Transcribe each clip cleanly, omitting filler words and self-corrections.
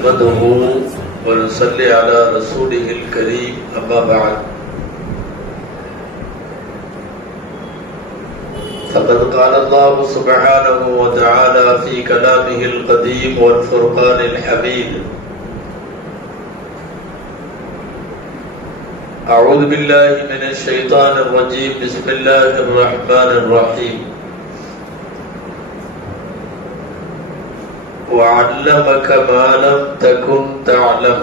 نحمده ونصلي على رسوله الكريم أما بعد فقد قال الله سبحانه وتعالى في كلامه القديم والفرقان الحميد أعوذ بالله من الشيطان الرجيم بسم الله الرحمن الرحيم وعلمك ما لم تكن تعلم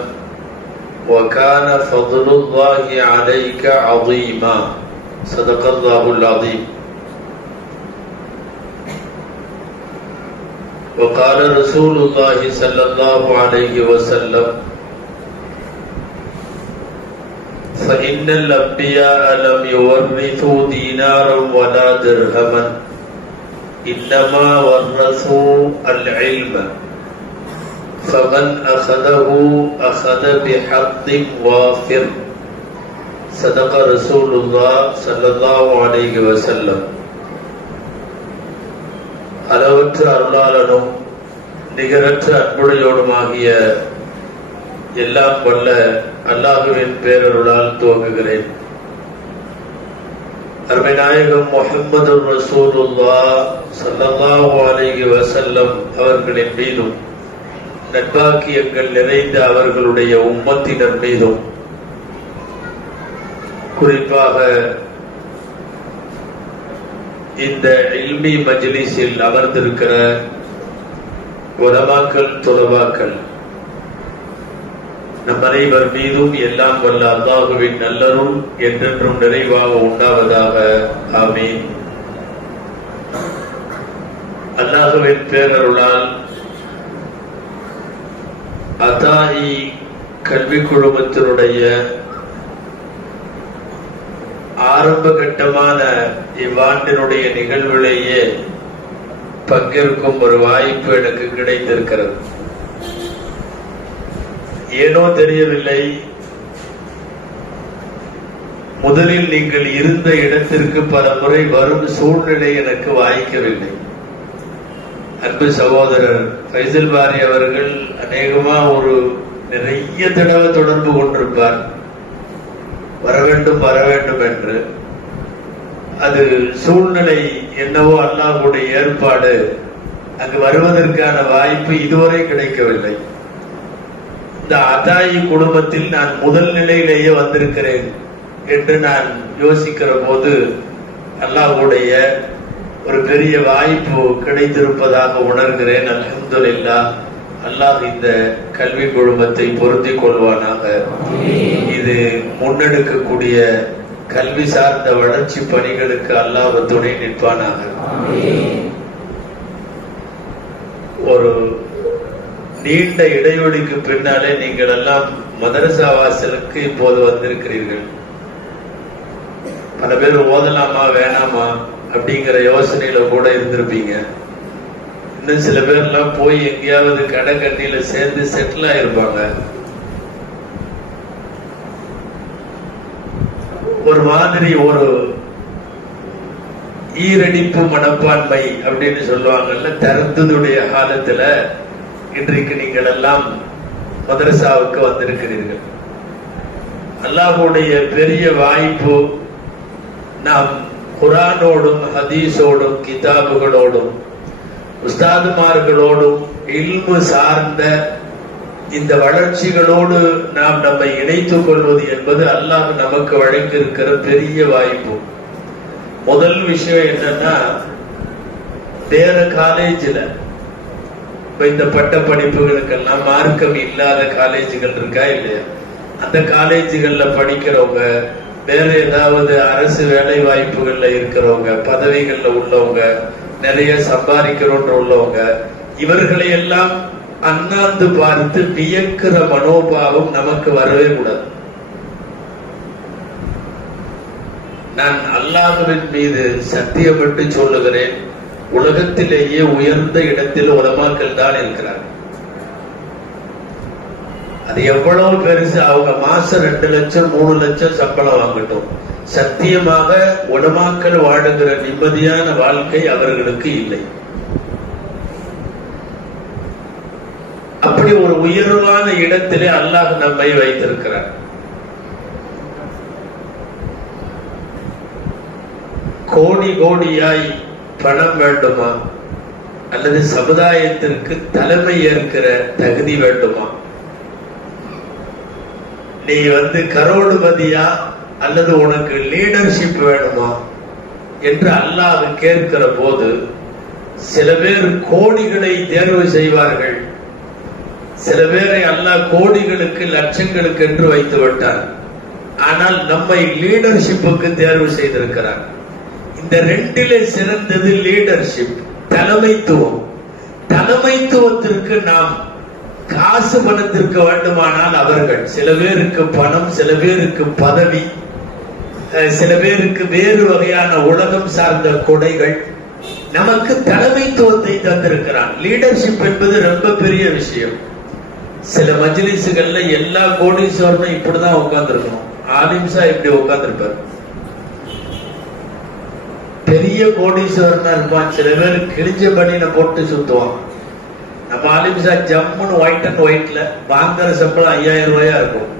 وكان فضل الله عليك عظيما صدق الله العظيم وقال رسول الله صلى الله عليه وسلم فإن الأنبياء لم يورثوا دينارا ولا درهما إنما ورثوا العلم فمن أخذه أخذ بحظ وافر صدق رسول الله صلى الله عليه وسلم. அளவற்ற அருளாளனும் நிகரற்ற அன்புடையோடுமாகிய எல்லாம் வல்ல அல்லாஹுவின் பேரருளால் துவங்குகிறேன். அருமை நாயகம் முஹம்மது ரசூலுல்லாஹ் ஸல்லல்லாஹு அலைஹி வஸல்லம் அவர்களின் மீதும் நற்பாக்கியங்கள் நிறைந்த அவர்களுடைய உம்மத்தினர் மீதும் குறிப்பாக இந்த இல்மி மஜ்லிஸில் அமர்ந்திருக்கிற உலமாக்கள் துலபாக்கள் நம் அனைவர் மீதும் எல்லாம் வல்ல அல்லாஹுவின் நல்லருள் என்றென்றும் நிறைவாக உண்டாவதாக. ஆமீன். அல்லாஹுவின் பேரருளால் அதாயி கல்வி குழுமத்தினுடைய ஆரம்ப கட்டமான இவ்வாண்டினுடைய நிகழ்வுலேயே பங்கேற்கும் ஒரு வாய்ப்பு எனக்கு கிடைத்திருக்கிறது. ஏனோ தெரியவில்லை, முதலில் நீங்கள் இருந்த இடத்திற்கு பல முறை வரும் சூழ்நிலை எனக்கு வாய்க்கவில்லை. அன்பு சகோதரர் ஃபைசல் பாரி அவர்கள் அநேகமா ஒரு நிறைய தடவை தொடர்பு கொண்டிருப்பார், வர வேண்டும் என்று. அது சூழ்நிலை என்னவோ அல்லாஹ்வுடைய ஏற்பாடு, அங்கு வருவதற்கான வாய்ப்பு இதுவரை கிடைக்கவில்லை. இந்த அதாயி குடும்பத்தில் நான் முதல் நிலையிலேயே வந்திருக்கிறேன் என்று நான் யோசிக்கிற போது அல்லாஹ்வுடைய ஒரு பெரிய வாய்ப்பு கிடைத்திருப்பதாக உணர்கிறேன். அல்ஹம்துலில்லாஹ். அல்லாஹ் இந்த கல்வி குழுமத்தை பொருந்திக் கொள்வானாக. இது முன்னெடுக்கக்கூடிய கல்வி சார்ந்த வளர்ச்சி பணிகளுக்கு அல்லாஹ் துணை நிற்பானாக. ஒரு நீண்ட இடைவெளிக்கு பின்னாலே நீங்கள் எல்லாம் மதரசா வாசலுக்கு இப்போது வந்திருக்கிறீர்கள். பல பேர் ஓதலாமா வேணாமா அப்படிங்கிற யோசனையில கூட இருந்திருப்பீங்க. இன்னும் சில பேர் எல்லாம் போய் எங்கேயாவது கடை கண்ணியில சேர்ந்து செட்டில் ஆயிருப்பாங்க. ஒரு மாதிரி ஒரு ஈரடிப்பு மனப்பான்மை அப்படின்னு சொல்லுவாங்கல்ல, தருந்துடைய காலத்துல இன்றைக்கு நீங்கள் எல்லாம் மதரசாவுக்கு வந்திருக்கிறீர்கள். அல்லாஹ்வுடைய பெரிய வாய்ப்பு, நாம் குர்ஆனோடும் ஹதீஸோடும் கிதாபுகளோடும் உஸ்தாதுமார்களோடும் இல்மு சார்ந்த இந்த வளர்ச்சிகளோடு நாம் நம்மை இணைத்துக் கொள்வது என்பது அல்லாஹ் நமக்கு வழங்கியிருக்கிற பெரிய வாய்ப்பு. முதல் விஷயம் என்னன்னா, வேற காலேஜில் இந்த பட்ட படிப்புகளுக்கெல்லாம் மார்க்கம் இல்லாத காலேஜுகள் இருக்கா இல்லையா? அந்த காலேஜுகள்ல படிக்கிறவங்க, வேற ஏதாவது அரசு வேலை வாய்ப்புகள்ல இருக்கிறவங்க, பதவிகள்ல உள்ளவங்க, நிறைய சம்பாதிக்கிறோன்ற உள்ளவங்க, இவர்களை எல்லாம் அண்ணாந்து பார்த்து வியக்கிற மனோபாவம் நமக்கு வரவே கூடாது. நான் அல்லாஹ்வின் மீது சத்தியப்பட்டு சொல்லுகிறேன், உலகத்திலேயே உயர்ந்த இடத்தில் உலமாக்கள் தான் இருக்கிறார். அது எவ்வளவு பெருசு, அவங்க மாசம் 2 லட்சம் 3 லட்சம் சம்பளம் வாங்கட்டும், சத்தியமாக உலமாக்கள் வாழுகிற நிம்மதியான வாழ்க்கை அவர்களுக்கு இல்லை. அப்படி அப்படி ஒரு உயர்வான இடத்திலே அல்லாஹ் நம்மை வைத்திருக்கிறார். கோடி கோடியாய் பணம் வேண்டுமா, அல்லது சமுதாயத்திற்கு தலைமை ஏற்கிற தகுதி வேண்டுமா? நீ கரோடுமதியா அல்லது உனக்கு லீடர்ஷிப் வேணுமா என்று அல்லாஹ் கேட்கிற போது சில பேர் கோடிகளை தேர்வு செய்வார்கள். சில பேரை அல்லாஹ் கோடிகளுக்கு லட்சங்களுக்கு என்று வைத்து விட்டார். ஆனால் நம்மை லீடர்ஷிப்புக்கு தேர்வு செய்திருக்கிறார். இந்த ரெண்டிலே சிறந்தது லீடர்ஷிப், தலைமைத்துவம். தலைமைத்துவத்திற்கு நாம் காசு பணத்திற்கு வேண்டுமானால் அவர்கள், சில பேருக்கு பணம், சில பேருக்கு பதவி, சில பேருக்கு வேறு வகையான உலகம் சார்ந்த கொடைகள். நமக்கு தலைமைத்துவத்தை தந்திருக்கிறான். லீடர்ஷிப் என்பது ரொம்ப பெரிய விஷயம். சில மஜ்லிஸ்கள்ல எல்லா கோடீஸ்வரனும் இப்படிதான் உட்கார்ந்து இருக்கணும். ஆலிம்சா இப்படி உட்கார்ந்துருப்பார். பெரிய கோடீஸ்வரனா இருப்பான். சில பேர் கிழிஞ்ச பனியனை போட்டு சுத்துவான். நம்ம ஆலிம்சா ஜம்முன்னு ஒயிட் அண்ட் ஒயிட்ல வாங்குற சம்பளம் 5000 ரூபாயா இருக்கும்.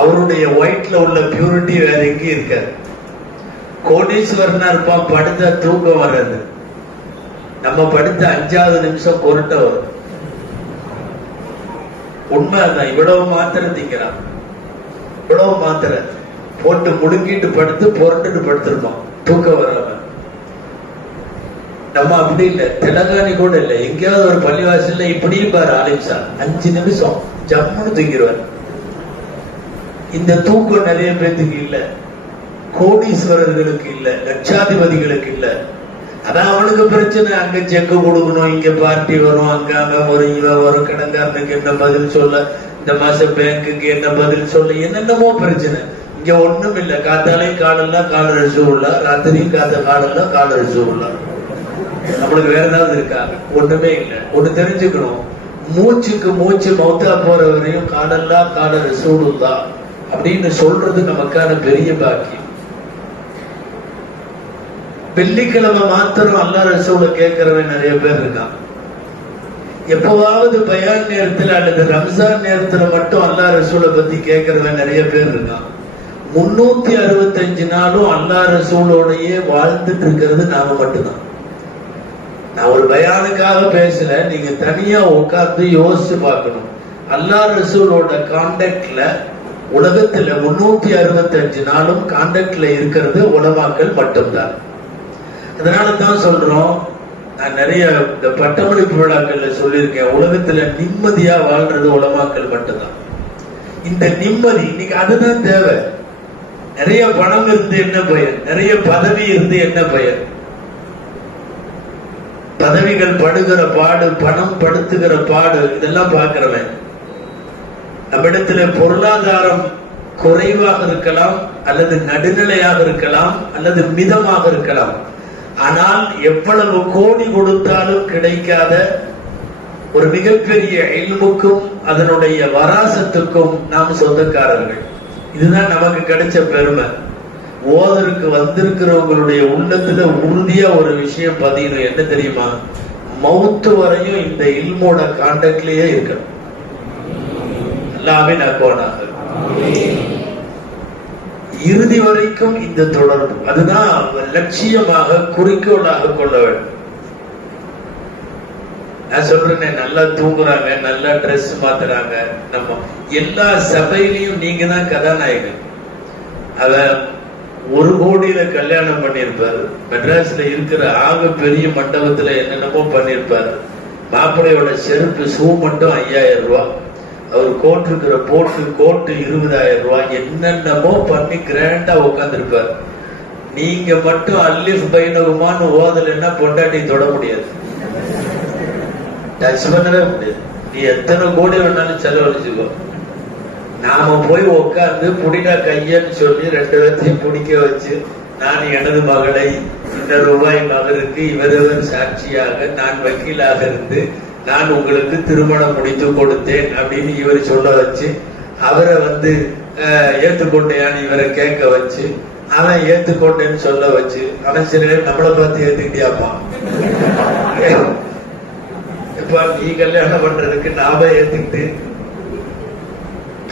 அவருடைய ஒயிட்ல உள்ள பியூரிட்டி வேற எங்கேயும் இருக்காது. கோடீஸ்வரனா இருப்பான், படுத்த தூக்கம் வர்றது. நம்ம படுத்த 5வது நிமிஷம் கொரட்ட வரும். உண்மைதான். இவ்வளவு மாத்திரை திங்கிறான், இவ்வளவு மாத்திரை போட்டு முடுங்கிட்டு படுத்து புரண்டுட்டு படுத்திருப்பான் தூக்கம் வராம. நம்ம அப்படி இல்லை, தெலங்கானி கூட இல்லை. எங்கேயாவது ஒரு பள்ளிவாசல்ல இப்படியும் பாரு ஆலிம்சா 5 நிமிஷம் ஜம்முன்னு தூங்கிடுவார். இந்த தூக்கம் நிறைய பேருக்கு இல்ல, கோடீஸ்வரர்களுக்கு இல்ல, லட்சாதிபதிகளுக்கு இல்ல. அதான் அவனுக்கு பிரச்சனை. அங்க செக்கு கொடுக்கணும், இங்க பார்ட்டி வரும், அங்க அவன் ஒரு இவன் வரும், கடன்காரனுக்கு என்ன பதில் சொல்ல, இந்த மாசம் பேங்குக்கு என்ன பதில் சொல்ல, என்னென்னமோ பிரச்சனை. இங்க ஒண்ணும் இல்ல. காத்தாலையும் காலெல்லாம் காலர் அடிச்சு உள்ள, ராத்திரியும் காலெல்லாம் காலர் அடிச்சு உள்ள. நம்மளுக்கு வேற ஏதாவது இருக்கா? ஒண்ணுமே இல்லை. ஒண்ணு தெரிஞ்சுக்கணும், மூச்சுக்கு மூச்சு மௌத்தா போற வரையும் காலெல்லாம் காலர் சூடுதா அப்படின்னு சொல்றது நமக்கான பெரிய பாக்கியம். வெள்ளிக்கிழமை மாத்திரம் அல்லாஹ் ரசூலை கேட்கிறவன் நிறைய பேர் இருக்கான். எப்பவாவது பயான் நேரத்தில் அல்லது ரம்ஜான் நேரத்துல மட்டும் அல்லாஹ் ரசூலை பத்தி கேட்கிறவன் நிறைய பேர் இருக்கான். 365 நாளும் அல்லாஹ் ரசூலோடையே வாழ்ந்துட்டு இருக்கிறது நாம மட்டும்தான். நான் ஒரு பயானுக்காக பேசல, நீங்க தனியா உட்கார்ந்து யோசிச்சு பார்க்கணும். அல்லாஹ் ரசூலோட கான்டாக்ட்ல உலகத்துல 365 நாளும் கான்டாக்ட்ல இருக்கிறது உலமாக்கள் மட்டும்தான். அதனாலதான் சொல்றோம், நான் நிறைய இந்த பட்டமளிப்பு விழாக்கள்ல சொல்லியிருக்கேன், உலகத்துல நிம்மதியா வாழ்றது உலமாக்கள் மட்டும்தான். இந்த நிம்மதி இன்னைக்கு அதுதான் தேவை. நிறைய பணம் இருந்து என்ன பயன்? நிறைய பதவி இருந்து என்ன பயன்? பதவிகள் படுகிற பாடு, பணம் படுத்துகிற பாடு, இதெல்லாம் பார்க்கிறவன். நம்மிடத்துல பொருளாதாரம் குறைவாக இருக்கலாம், அல்லது நடுநிலையாக இருக்கலாம், அல்லது மிதமாக இருக்கலாம். ஆனால் எவ்வளவு கோடி கொடுத்தாலும் கிடைக்காத ஒரு மிகப்பெரிய இல்முக்கும் அதனுடைய வராசத்துக்கும் நாம் சொந்தக்காரர்கள். இதுதான் நமக்கு கிடைச்ச பெருமை. ஓதருக்கு வந்திருக்கிறவங்களுடைய உள்ளத்துல உறுதியா ஒரு விஷயம் பதியணும். என்ன தெரியுமா? மௌத்து வரையும் இந்த இல்மோட கான்டாக்ட்லயே இருக்கணும். எல்லாமே நக்குவானாக இறுதி வரைக்கும் இந்த தொடர்பு, அதுதான் லட்சியமாக குறிக்கோளாக கொள்ள வேண்டும். நான் சொல்றேன், நல்லா தூங்குறாங்க, நல்லா ட்ரெஸ் மாத்துறாங்க. நம்ம எல்லா சபையிலையும் நீங்க தான் கதாநாயகன். அத 1 கோடியில கல்யாணம் பண்ணிருப்பாரு. மெட்ராஸ்ல இருக்கிற ஆக பெரிய மண்டபத்துல என்னென்னமோ பண்ணிருப்பாரு. மாப்பிள்ளையோட செருப்பு ஷூ மட்டும் 5000 ரூபாய். அவர் கோட்டிருக்கிற கோட்டு 20,000 ரூபாய். என்னென்னமோ பண்ணி கிராண்டா உட்காந்துருப்பார். நீங்க மட்டும் அல்லிஃப் பைனகுமான்னு ஓதலைன்னா பொண்டாட்டி தொட முடியாது, டச் பண்ணவே முடியாது. நீ எத்தனை கோடி வேணாலும் செலவழிச்சுக்கோ. நாம போய் உட்கார்ந்து புடிடா கையன்னு சொல்லி 2 பேர்த்தையும் பிடிக்க வச்சு, நான் எனது மகளை இந்த ரூபாய் மகருக்கு இவரவர் சாட்சியாக நான் வக்கீலாக இருந்து நான் உங்களுக்கு திருமணம் முடித்து கொடுத்தேன் அப்படின்னு இவர் சொல்ல வச்சு, அவரை ஏத்துக்கொண்டேன்னு இவரை கேட்க வச்சு, அவன் ஏத்துக்கொண்டேன்னு சொல்ல வச்சு, அவன் சில நம்மளை பார்த்து ஏத்துக்கிட்டியாப்பான். எதுக்குப்பா நீ கல்யாணம் பண்றதுக்கு நாம ஏத்துக்கிட்டு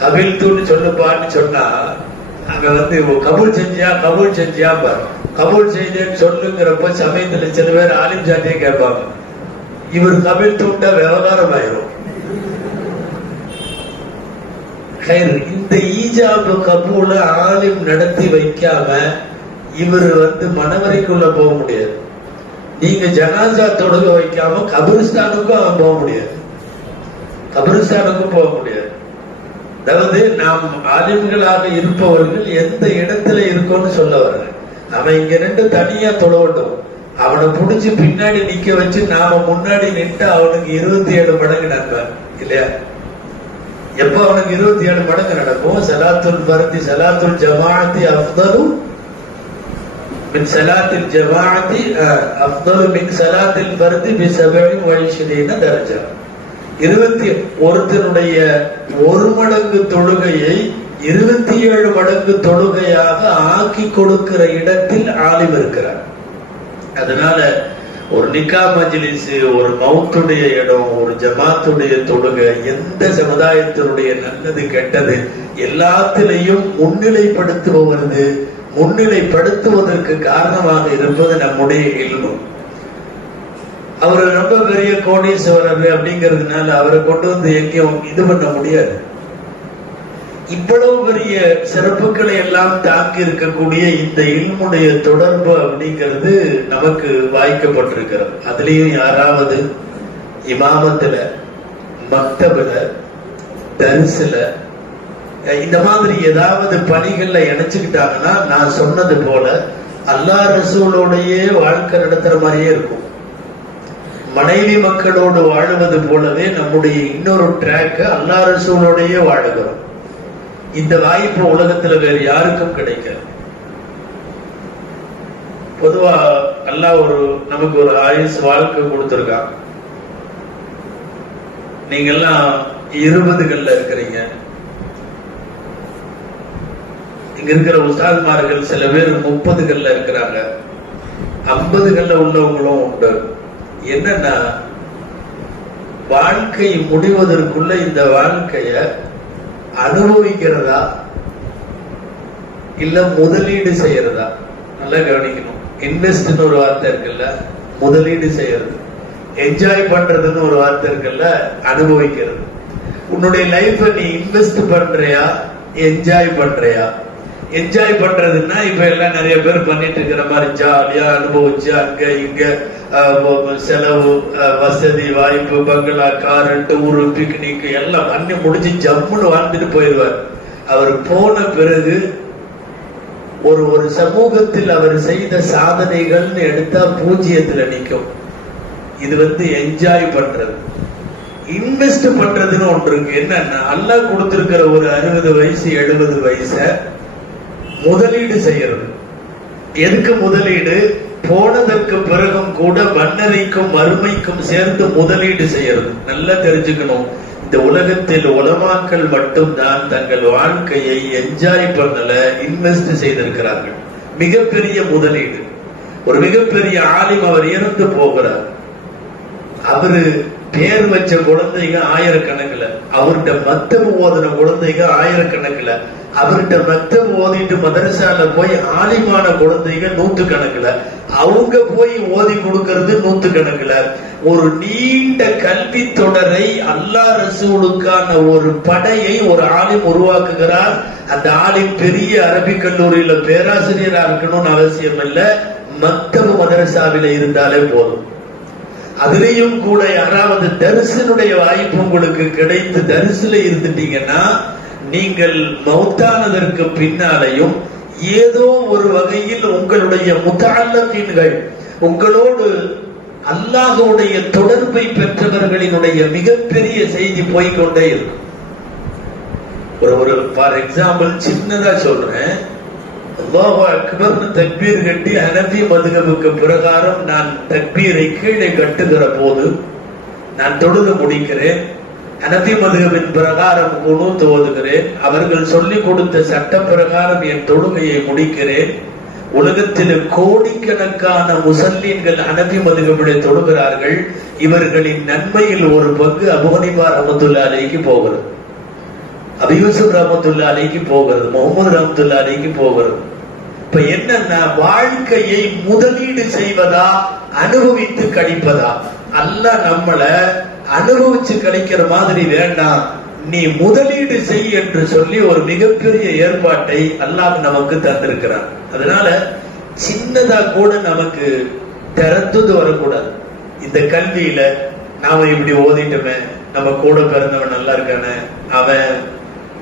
கபில் தூன்னு சொல்லுப்பான்னு சொன்னா அங்க வந்து கபூல் செஞ்சியா பாரு. கபூல் செய்தேன்னு சொல்லுங்கிறப்ப சமயத்துல சில பேர் ஆலிம் சாட்டியே கேட்பாங்க. இவர் கபில் தூண்டா விவகாரம் ஆயிரும். இந்த ஈஜாபு கபூல ஆலிம் நடத்தி வைக்காம இவர் வந்து மனவரைக்குள்ள போக முடியாது. நீங்க ஜனாசா தொழுக வைக்காம கபிரிஸ்தானுக்கும் அவன் போக முடியாது, கபிரிஸ்தானுக்கும் போக முடியாது. அதாவது நாம் ஆலிம்களாக இருப்பவர்கள் எந்த இடத்துல இருக்கோம்னு சொல்ல வர்ற. அவன் இங்க ரெண்டு தனியா தொழவட்டும், அவனை புடிச்சு பின்னாடி நிக்க வச்சு நாம முன்னாடி நின்று அவனுக்கு 27 மடங்கு நன்மை இல்லையா? எப்ப அவனுக்கு 27 மடங்கு நடக்கும்? சலாத்துல் ஃபர்தி சலாத்துல் ஜமாஅத்தி அஃதலு மின் சலாத்தில் ஜமாஅத்தி அஃதலு மின் சலாத்தில் ஃபர்தி பி 27 தரஜா. 21 ஒரு மடங்கு தொழுகையை 27 மடங்கு தொழுகையாக ஆக்கி கொடுக்கிற இடத்தில் ஆலிம் இருக்கிறார். அதனால ஒரு நிக்கா மஜ்லிஸ், ஒரு மவுத்துடைய இடம், ஒரு ஜமாத்துடைய தொழுகை, எந்த சமுதாயத்தினுடைய நல்லது கெட்டது எல்லாத்திலையும் முன்னிலைப்படுத்துவது, முன்னிலைப்படுத்துவதற்கு காரணமாக இருப்பது நம்முடைய இல்மு. அவர் ரொம்ப பெரிய கோடீஸ்வரர் அப்படிங்கிறதுனால அவரை கொண்டு வந்து எங்கேயும் இது பண்ண முடியாது. இவ்வளவு பெரிய சிறப்புகளை எல்லாம் தாக்கி இருக்கக்கூடிய இந்த இல்முடைய தொடர்பு அப்படிங்கிறது நமக்கு வாய்க்கப்பட்டிருக்கிறது. அதுலயும் யாராவது இமாமத்துல, மக்தபுல, தரிசுல இந்த மாதிரி ஏதாவது பணிகள்ல இணைச்சுக்கிட்டாங்கன்னா நான் சொன்னது போல அல்லாஹ் ரசூலோடையே வாழ்க்கை நடத்துற மாதிரியே இருக்கும். மனைவி மக்களோடு வாழுவது போலவே நம்முடைய இன்னொரு ட்ராக் அல்லாஹ் ரசூலோடையே வாழுகிறோம். இந்த வாய்ப்பு உலகத்துல வேறு யாருக்கும் கிடைக்காது. பொதுவா அல்லாஹ் நமக்கு ஒரு ஆயுஸ் வாழ்க்கை கொடுத்திருக்கான். நீங்க எல்லாம் 20கள்ல இருக்கிறீங்க. இங்க இருக்கிற உஸ்தாத்மார்கள் சில பேர் 30கள்ல இருக்கிறாங்க, 50கள்ல உள்ளவங்களும் உண்டு. என்னன்னா வாழ்க்கை முடிவதற்குள்ள இந்த வாழ்க்கைய அனுபவிக்கிறதா இல்ல முதலீடு செய்யறதா? நல்லா கவனிக்கணும். இன்வெஸ்ட்னு ஒரு வார்த்தை இருக்குல்ல, முதலீடு செய்யறது. என்ஜாய் பண்றதுன்னு ஒரு வார்த்தை இருக்குல்ல, அனுபவிக்கிறது. உன்னுடைய லைஃப நீ இன்வெஸ்ட் பண்றியா, என்ஜாய் பண்றியா? என்ஜாய் பண்றதுன்னா இப்ப எல்லாம் நிறைய பேர் பண்ணிட்டு இருக்கிற மாதிரி ஜாலியா அனுபவிச்சு அங்க இங்க செலவு, வசதி வாய்ப்பு, பங்களா, கார், டூரு, பிக்னிக் எல்லாம் பண்ணி முடிச்சு ஜம்முன்னு வாழ்ந்துட்டு போயிடுவார். அவர் போன பிறகு ஒரு சமூகத்தில் அவர் செய்த சாதனைகள்னு எடுத்தா 0த்துல நிற்கும். இது வந்து என்ஜாய் பண்றது. இன்வெஸ்ட் பண்றதுன்னு ஒன்று இருக்கு. என்னன்னா அல்லாஹ் கொடுத்திருக்கிற ஒரு 60 வயசு 70 வயச முதலீடு செய்யறது. எதுக்கு முதலீடு? போனதற்கு பிறகும் கூட மன்னரைக்கும் மறுமைக்கும் சேர்ந்து முதலீடு செய்யறது. நல்லா தெரிஞ்சுக்கணும். இந்த உலகத்தில் உலமாக்கள் மட்டும்தான் தங்கள் வாழ்க்கையை என்ஜாய் பண்ணல, இன்வெஸ்ட் செய்திருக்கிறார்கள். மிகப்பெரிய முதலீடு. ஒரு மிகப்பெரிய ஆலிம் அவர் இறந்து போகிறார். அவரு பேர் வச்ச குழந்தைங்க ஆயிரக்கணக்கில், அவர்கிட்ட மத்தம் ஓதின குழந்தைங்க ஆயிரக்கணக்கில், அவர்கிட்ட மத்தம் ஓதிட்டு மதரசால போய் ஆலிமான குழந்தைங்க 100கணக்கில், அவங்க போய் ஓதி கொடுக்கிறது 100கணக்கில். ஒரு நீண்ட கல்வி தொடரை அல்லாஹ் ரசூலுக்கான ஒரு படையை ஒரு ஆலிம் உருவாக்குகிறார். அந்த ஆலிம் பெரிய அரபிக் கல்லூரியில பேராசிரியரா இருக்கணும்னு அவசியம் இல்லை, மத்தம் மதரசாவில இருந்தாலே போதும். அதுலயும் கூட யாராவது தரிசனுடைய வாய்ப்பு உங்களுக்கு கிடைத்து தரிசுல இருந்துட்டீங்கன்னா நீங்கள் மௌத்தானதற்கு பின்னாலையும் ஏதோ ஒரு வகையில் உங்களுடைய முத்தஅல்லகீன்கள், உங்களோடு அல்லாஹ்வுடைய தொடர்பை பெற்றவர்களினுடைய மிகப்பெரிய செய்தி போய்கொண்டே இருக்கும். ஒரு ஃபார் எக்ஸாம்பிள் சின்னதா சொல்றேன். அல்லாஹு அக்பர்னு தக்பீர் கட்டி ஹனஃபி மதுஹபுக்கு பிரகாரம் நான் தக்பீரை கீழே கட்டுகிற போது நான் தொழுது முடிக்கிறேன். ஹனஃபி மதுஹபின் பிரகாரம் குனூத் ஓதுகிறேன். அவர்கள் சொல்லிக் கொடுத்த சட்ட பிரகாரம் என் தொழுகையை முடிக்கிறேன். உலகத்தில் கோடிக்கணக்கான முசல்லீன்கள் ஹனபி மதுஹபிலே தொழுகிறார்கள். இவர்களின் நன்மையில் ஒரு பங்கு அபூ ஹனீஃபா ரஹ்மத்துல்லாஹி அலைஹி போகிறது, அபூ யூசுப் ரஹ்மத்துல்லாஹி அலைஹி போகிறது, முஹம்மது ரஹ்மத்துல்லாஹி அலைஹி போகிறது. இப்ப என்னன்னா, வாழ்க்கையை முதலீடு செய்வதா அனுபவித்து கழிப்பதா? அல்லாஹ் நம்மள அனுபவிச்சு கிடைக்கிற மாதிரி வேண்டாம், நீ முதலீடு செய் என்று சொல்லி ஒரு மிகப்பெரிய ஏற்பாட்டை அல்லாஹ் நமக்கு தந்திருக்கிறார். அதனால சின்னதா கூட நமக்கு திறத்துது வரக்கூடாது. இந்த கல்வியில நாம இப்படி ஓதிட்டோமே, நம்ம கூட பிறந்தவன் நல்லா இருக்கானே, அவன்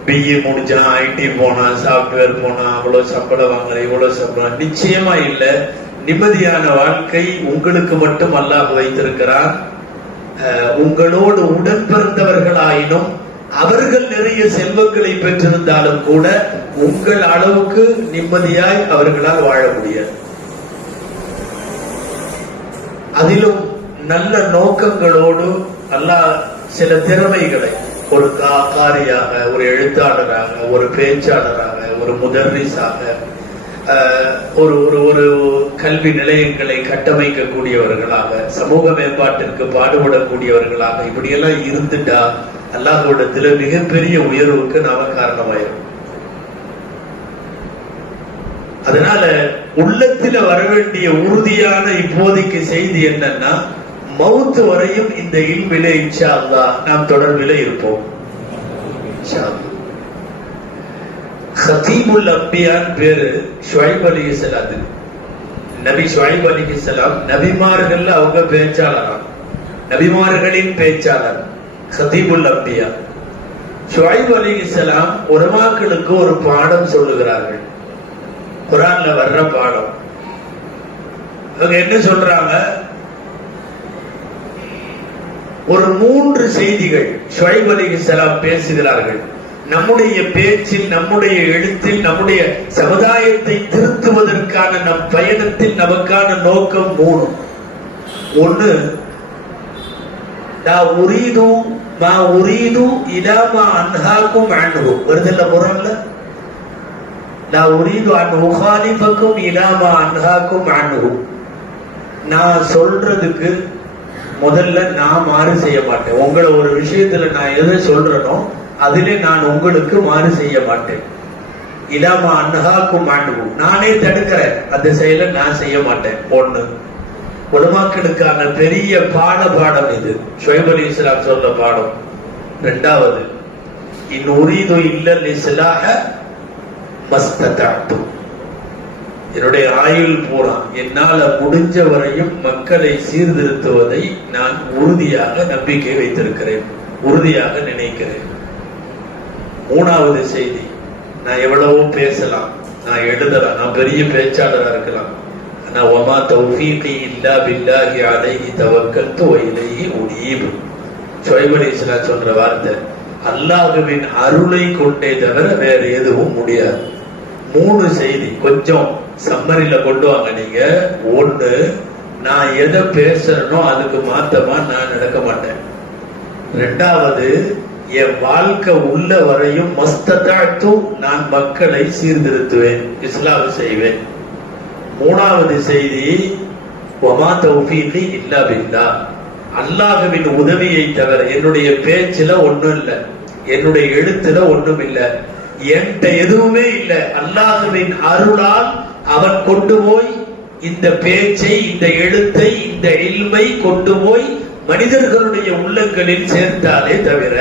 பிஏ முடிச்சான், ஐடி போனான், சாப்ட்வேர் போனான், அவ்வளவு சம்பளம் வாங்குற, இவ்வளவு சம்பளம், நிச்சயமா இல்ல. நிம்மதியான வாழ்க்கை உங்களுக்கு மட்டும் அல்லாஹ் வைத்திருக்கிறான். உங்களோடு உடன் பிறந்தவர்களாயினும் அவர்கள் நிறைய செல்வங்களை பெற்றிருந்தாலும் கூட உங்கள் அளவுக்கு நிம்மதியாய் அவர்களால் வாழ முடியாது. அதிலும் நல்ல நோக்கங்களோடு அல்லாஹ் சில திறமைகளை, ஒரு காரியாக, ஒரு எழுத்தாளராக, ஒரு பேச்சாளராக, ஒரு முதர்ரிஸாக, ஒரு ஒரு கல்வி நிலையங்களை கட்டமைக்கக்கூடியவர்களாக, சமூக மேம்பாட்டிற்கு பாடுபடக்கூடியவர்களாக இப்படியெல்லாம் இருந்துட்டா அல்லாஹ்விடத்துல மிகப்பெரிய உயர்வுக்கு நாம காரணமாயிரும். அதனால உள்ளத்துல வர வேண்டிய உறுதியான இப்போதைக்கு செய்தி என்னன்னா, மவுத்து வரையும் இந்த இல்மிலே இன்ஷா அல்லாஹ் நாம் தொடர்பிலே இருப்போம். ஹதீபுல் அம்பியான் பேரு ஷுஐப் அலைஹிஸ்ஸலாம். நபி ஷுஐப் அலைஹிஸ்ஸலாம் நபிமார்கள் அவங்க பேச்சாளராம், நபிமார்களின் பேச்சாளர் ஹதீபுல் அம்பியா. ஷுஐப் அலைஹிஸ்ஸலாம் உலமாக்களுக்கு ஒரு பாடம் சொல்லுகிறார்கள், குர்ஆன்ல வர்ற பாடம். அவங்க என்ன சொல்றாங்க, ஒரு 3 செய்திகள் ஷுஐப் அலைஹிஸ்ஸலாம் பேசுகிறார்கள். நம்முடைய பேச்சில், நம்முடைய எழுத்தில், நம்முடைய சமுதாயத்தை திருத்துவதற்கான நம் பயணத்தில் நமக்கான நோக்கம் 3. ஒன்று, லா உரீது மா உரீது இலா மா அன்ஹாக்கும் அன்ஹு. வருதுல்ல குர்ஆன்ல, லா உரீது அன் உகாலிஃபக்கும் இலா மா அன்ஹாக்கும் அன்ஹு. நான் சொல்றதுக்கு முதல்ல நான் மாறு செய்ய மாட்டேன். உங்களை ஒரு விஷயத்துல நான் எதை சொல்றேனோ அதிலே நான் உங்களுக்கு மாறு செய்ய மாட்டேன். இலாமா அன்ஹாக்கும் அன்ஹு, நானே தடுக்கிறேன், அந்த செயலை நான் செய்ய மாட்டேன். 1. உலமாக்களுக்கான பெரிய பாடம் இது, ஷுஐப் அலைஹிஸ்ஸலாம் சொல்ற பாடம். 2வது, இன் உரீது இல்லல் இஸ்லாஹ மஸ்ததஅது. என்னுடைய ஆயுள் பூரா என்னால முடிஞ்ச வரையும் மக்களை சீர்திருத்துவதை நான் உறுதியாக நம்பிக்கை வைத்திருக்கிறேன், உறுதியாக நினைக்கிறேன். 3வது செய்தி, நான் எவ்வளவோ பேசலாம், நான் எழுதலாம், நான் பெரிய பேச்சாளராக இருக்கலாம், ஆனா வமா தௌஃபீகி இல்லா பில்லாஹி அலைஹி தவக்கல்து வ இலைஹி உனீப். ஷுஐப் அலைஹிஸ்ஸலாம் சொல்ற வார்த்தை, அல்லாஹ்வின் அருளை கொண்டே தவிர வேற எதுவும் முடியாது. 3 செய்தி கொஞ்சம் சம்மரில கொண்டு வாங்க நீங்க. 1, நான் எதை பேசுறேனோ அதுக்கு மாத்தமா நான் நடக்க மாட்டேன். 2வது, என் வாழ்க்கை உள்ள வரையும் மஸ்ததஅது, நான் மக்களை சீர்திருத்துவேன், இஸ்லாம் செய்வேன். 3வது செய்தி, வமா தௌஃபீகி இல்லா பில்லாஹ். அல்லாஹ்வின் உதவியை தவிர என்னுடைய பேச்சுல ஒண்ணும் இல்ல, என்னுடைய எழுத்துல ஒண்ணும் இல்ல, என்கிட்ட எதுவுமே இல்ல. அல்லாஹ்வின் அருளால் அவன் கொண்டு போய் இந்த பேச்சை, இந்த எழுத்தை, இந்த இல்மை கொண்டு போய் மனிதர்களுடைய உள்ளங்களில் சேர்த்தாலே தவிர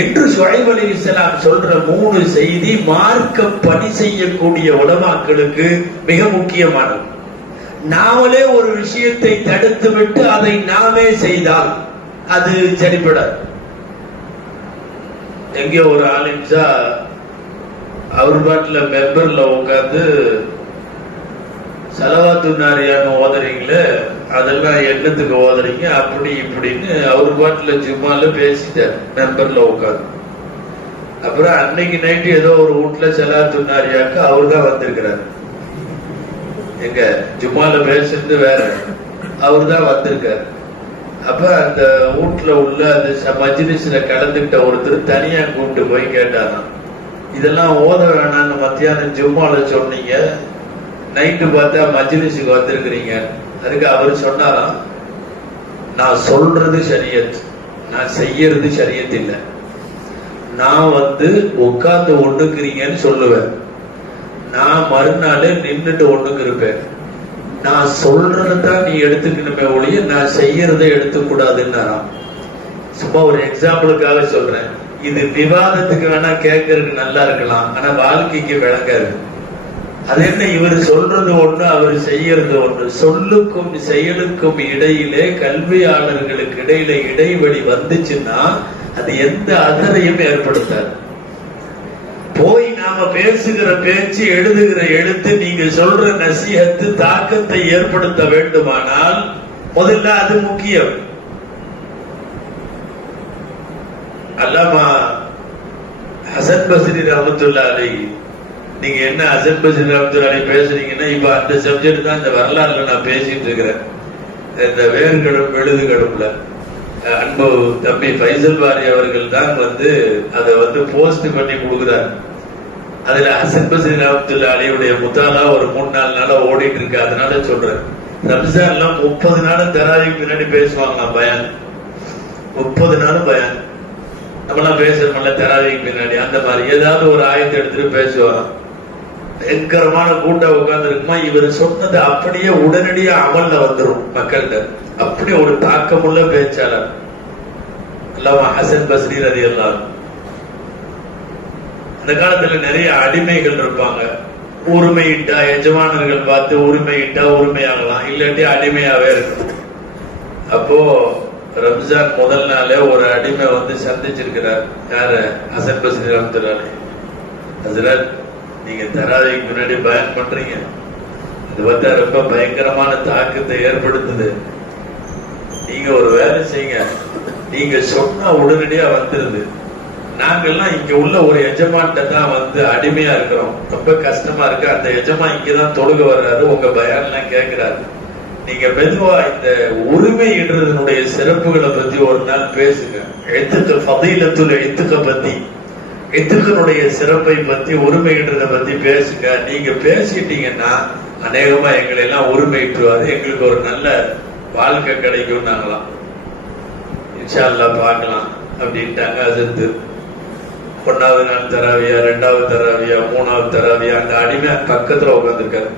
என்று ஷுஐப் அலைஹிஸ்ஸலாம் சொல்ற 3 செய்தி மார்க்க பணி செய்யக்கூடிய உலமாக்களுக்கு மிக முக்கியமானது. நாமளே ஒரு விஷயத்தை தடுத்து விட்டு அதை நாமே செய்தால் அது சரிபடாது. எங்க ஒரு ஆலிம்சா அவர் பாட்டுல மெம்பர்ல உட்கார்ந்து சலவாத்து நாரியான்னு ஓதுறீங்களே, அதெல்லாம் எண்ணத்துக்கு ஓதுறீங்க அப்படி இப்படின்னு அவர் பாட்டுல ஜும்மால பேசிட்டார் மெம்பர்ல உட்கார்ந்து. அப்புறம் அன்னைக்கு நைட்டு ஏதோ ஒரு வீட்டுல சலாத்து நாரியாக்கு அவர் தான் வந்திருக்கிறார். எங்க ஜும்மால பேசுறது வேற, அவர் தான் வந்திருக்காரு. அப்ப அந்த வீட்டுல உள்ள அந்த மஜ்லிஸ்ல கலந்துகிட்ட ஒருத்தர் தனியா கூப்பிட்டு போய் கேட்டாராம், இதெல்லாம் ஓத வேணான்னு மத்தியானம் ஜும்மால சொன்னீங்க, நைட்டு பார்த்தா மஜ்லிஸுக்கு வந்திருக்கிறீங்க. அதுக்கு அவர் சொன்னாராம், நான் சொல்றது ஷரியத், நான் செய்யறது ஷரியத் இல்லை. நான் உட்கார்ந்து ஒண்ணுக்குறீங்கன்னு சொல்லுவேன், நான் மறுநாள் நின்றுட்டு ஒண்ணுக்கு இருப்பேன். நான் சொல்றதான் நீ எடுத்துக்கணுமே ஒழிய நான் செய்யறதை எடுத்துக்கூடாதுன்னாராம். சும்மா ஒரு எக்ஸாம்பிளுக்காக சொல்றேன். இது விவாதத்துக்கு வேணா கேட்கறதுக்கு நல்லா இருக்கலாம், ஆனா வாழ்க்கைக்கு விளங்காது. அது என்ன, இவர் சொல்றது ஒண்ணு அவர் செய்யறது ஒண்ணு. சொல்லுக்கும் செயலுக்கும் இடையிலே கல்வியாளர்களுக்கு இடையில இடைவெளி வந்துச்சுன்னா அது எந்த அதரையும் ஏற்படுத்தாது. போய் நாம பேசுகிற பேச்சு, எழுதுகிற எழுத்து, நீங்க சொல்ற நசீஹத்து தாக்கத்தை ஏற்படுத்த வேண்டுமானால் முதல்ல அது முக்கியம். அல்லாமா ஹசன் பஸ்ரி ரஹ்மத்துல்லாஹி அலைஹி, நீங்க என்ன ஹசன் பஸ்ரி ரஹ்மத்துல்லாஹி அலைஹி பேசுறீங்கன்னா, இப்ப அந்த சப்ஜெக்ட் தான் இந்த வரலாறுல நான் பேசிட்டு இருக்கிறேன். இந்த வேர்களும் எழுதுகளும்ல அன்பு தம்பி ஃபைசல் பாரி அவர்கள் தான் அதை போஸ்ட் பண்ணி கொடுக்குறாரு. அதுல ஹசன் பஸ்ரி ரஹ்மத்துல்லாஹி அலைஹியுடைய முத்தாலா ஒரு 3-4 நாளா ஓடிட்டு இருக்கு. அதனால சொல்றேன், ரம்ஜான் எல்லாம் 30 நாளும் தராவிக்கு பின்னாடி பேசுவாங்களாம் பயான். 30 நாளும் பயான். நம்மளாம் பேசுறோம்ல தராவிக்கு பின்னாடி, அந்த மாதிரி ஏதாவது ஒரு ஆயத்தை எடுத்துட்டு பேசுவாங்க. பயங்கரமான கூட்டம் உட்கார்ந்து இருக்குமா, இவர் சொன்னது அப்படியே உடனடியா அமல்ல வந்துடும் மக்கள்கிட்ட. அப்படியே ஒரு தாக்கமுள்ள பேச்சாளர் அல்லாமா ஹசன் பஸ்ரி ரலியல்லாஹு அன்ஹு. அந்த காலத்துல நிறைய அடிமைகள் இருப்பாங்க. உரிமையிட்டா எஜமானர்கள் பார்த்து உரிமையிட்டா உரிமையாகலாம், இல்லாட்டி அடிமையாவே இருக்கும். அப்போ ரம்ஜான் முதல் நாளே ஒரு அடிமை சந்திச்சிருக்கிறார். யார? ஹசன் பஸ்ரி ரஹ்மத்துல்லாஹி அலைஹி. ஹஜ்ரத், நீங்க தராவிக்கு முன்னாடி பயன் பண்றீங்க, அது ரொம்ப பயங்கரமான தாக்கத்தை ஏற்படுத்துது. நீங்க ஒரு வேலை செய்யுங்க, நீங்க சொன்னா உடனடியா வந்துருது. நாங்கெல்லாம் இங்க உள்ள ஒரு எஜமான்ட்ட தான் அடிமையா இருக்கிறோம், ரொம்ப கஷ்டமா இருக்கு. அந்த எஜமா இங்கதான் தொழுக வர்றாரு, உங்க பயான் எல்லாம் கேட்கிறாரு. நீங்க மெதுவா இந்த உரிமையிடுறதனுடைய சிறப்புகளை பத்தி ஒரு நாள் பேசுங்க. எத்துக்க ஃபதீலத்துல் எத்துக்க பத்தி, எத்துக்கனுடைய சிறப்பை பத்தி, உரிமையிடுறத பத்தி பேசுங்க. நீங்க பேசிட்டீங்கன்னா அநேகமா எங்களை எல்லாம் உரிமையிட்டுவாரு, எங்களுக்கு ஒரு நல்ல வாழ்க்கை கிடைக்கும். நாங்களாம் இன்ஷா அல்லாஹ் பார்க்கலாம் அப்படின்ட்டாங்க. அது 1வது நாள் தராவியா, 2வது தராவியா, 3வது தராவியா, அந்த அடிமை பக்கத்துல உட்காந்துருக்காரு.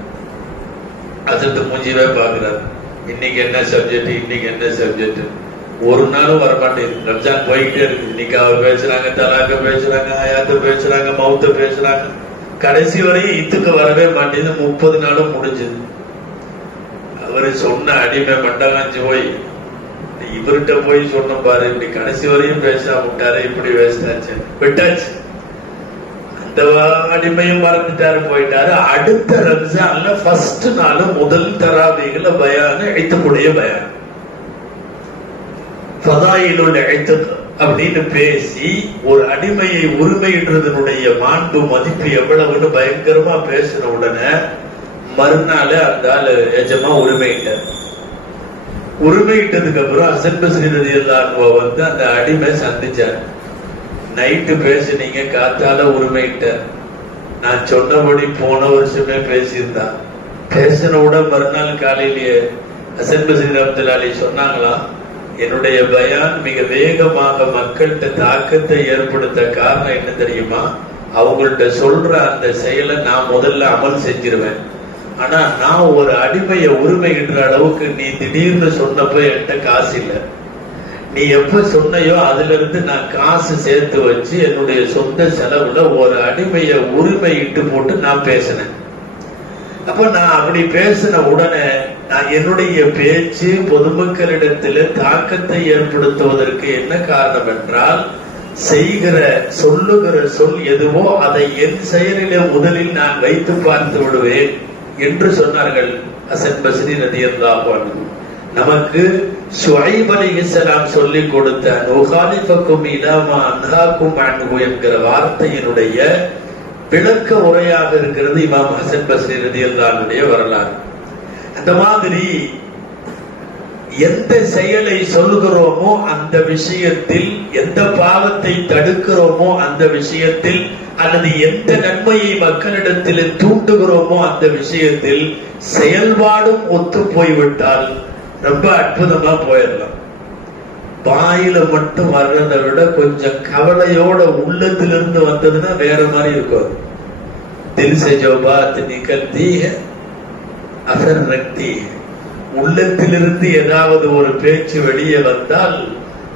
அசத்து மூஞ்சிவே பாக்குறாரு, இன்னைக்கு என்ன சப்ஜெக்ட், இன்னைக்கு என்ன சப்ஜெக்ட். ஒரு நாளும் வரமாட்டேங்குது. ரம்ஜான் போய்கிட்டே இருக்கு. இன்னைக்கு அவர் பேசுறாங்க, தலாக்க பேசுறாங்க, ஹயாத்து பேசுறாங்க, மௌத்த பேசுறாங்க. கடைசி வரையும் இத்துக்கு வரவே மாட்டேங்குது. 30 நாளும் முடிஞ்சது. அவரு சொன்ன அடிமை மண்டகாஞ்சு போய் இவர்கிட்ட போய் சொன்ன பாரு, இப்படி கடைசி வரையும் பேசாம விட்டாரு, இப்படி வேஸ்டாச்சு, விட்டாச்சு. அந்த அடிமையும் மறந்துட்டாரு, போயிட்டாரு. அடுத்த ரம்ஜான்ல ஃபர்ஸ்ட் நாள் முதல் தராவிகள பயான எழுத்துக்குடைய பயான் ஃபதாயிலுல் இத்க் அப்படின்னு பேசி ஒரு அடிமையை உரிமையிடுறதனுடைய மாண்பு மதிப்பு எவ்வளவுன்னு பயங்கரமா பேசின உடனே மறுநாள் அந்த ஆளு எஜமா உரிமையிட்டார். உரிமையிட்டதுக்கு அப்புறம் ஹசன் பஸ்ரி ரலியல்லாஹு அன்ஹு அந்த அடிமை சந்திச்சார். நைட்டு பேசுனீங்க, காத்தால உரிமையிட்டார். நான் சொன்னபடி போன வருஷமே பேசியிருந்தா. பேசின உடனே மறுநாள் காலையிலேயே ஹசன் பஸ்ரி ரஹ்மத்துல்லாஹி அலைஹி சொன்னாங்களா, என்னுடைய பயான் மிக வேகமாக மக்கள்கிட்ட தாக்கத்தை ஏற்படுத்த காரணம் என்ன தெரியுமா? அவங்கள்ட்ட சொல்ற அந்த செயலை நான் முதல்ல அமல் செஞ்சிருவேன். ஆனா நான் ஒரு அடிமையை உரிமையிடுற அளவுக்கு நீ திடீர்னு சொன்னப்ப என்கிட்ட காசு இல்லை. நீ எப்ப சொன்னையோ அதுல இருந்து நான் காசு சேர்த்து வச்சு என்னுடைய சொந்த செலவுல ஒரு அடிமையை உரிமையிட்டு போட்டு நான் பேசினேன். அப்ப நான் அப்படி பேசின உடனே நான் என்னுடைய பேச்சு பொதுமக்களிடத்தில் தாக்கத்தை ஏற்படுத்துவதற்கு என்ன காரணம் என்றால், செய்கிற சொல்லுகிற சொல் எதுவோ அதை என் செயலிலே முதலில் நான் வைத்து பார்த்து விடுவேன் என்று சொன்னார்கள் ஹசன் பஸ்ரி ரலியல்லாஹு அன்ஹு. நமக்கு ஷுஐப் அலைஹிஸ்ஸலாம் சொல்லிக் கொடுத்த நுகாலிஃபக்கும் இலா மா அன்ஹாக்கும் அன்ஹு என்கிற வார்த்தையினுடைய விளக்க உரையாக இருக்கிறது இமாம் ஹசன் பஸ்ரி ரலியல்லாஹு அன்ஹுடைய வரலாறு. அந்த மாதிரி எந்த செயலை சொல்லுகிறோமோ அந்த விஷயத்தில், எந்த பாவத்தை தடுக்கிறோமோ அந்த விஷயத்தில், அல்லது எந்த நன்மையை மக்களிடத்தில் தூண்டுகிறோமோ அந்த விஷயத்தில் செயல்பாடும் ஒத்து போய்விட்டால் ரொம்ப அற்புதமா போயிடலாம். வாயில மட்டும் வர்றதை விட கொஞ்சம் கவலையோட உள்ளத்திலிருந்து வந்ததுன்னா வேற மாதிரி இருக்கும். தில் சே ஜோ பாத் நிகல்தி ஹை அசர் ரக்தி ஹை. உள்ளத்திலிருந்து ஏதாவது ஒரு பேச்சு வெளியே வந்தால்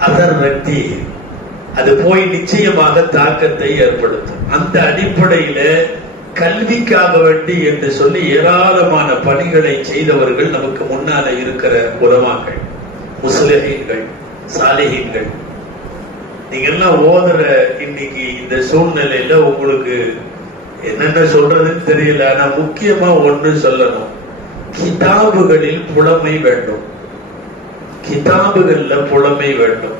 அசர் ரக்தி ஹை, அது போய் நிச்சயமாக தாக்கத்தை ஏற்படுத்தும். அந்த அடிப்படையில கல்விக்காக வேண்டி என்று சொல்லி ஏராளமான பணிகளை செய்தவர்கள் நமக்கு முன்னால இருக்கிற உலமாக்கள், முஸ்லிம்கள், சாலிஹீன்கள். நீங்க எல்லாம் ஓதுற இன்னைக்கு இந்த சூழ்நிலையில உங்களுக்கு என்னென்ன சொல்றதுன்னு தெரியல. ஆனா முக்கியமா ஒன்று சொல்லணும், கிதாபுகளில் புலமை வேண்டும். கிதாபுகள்ல புலமை வேண்டும்.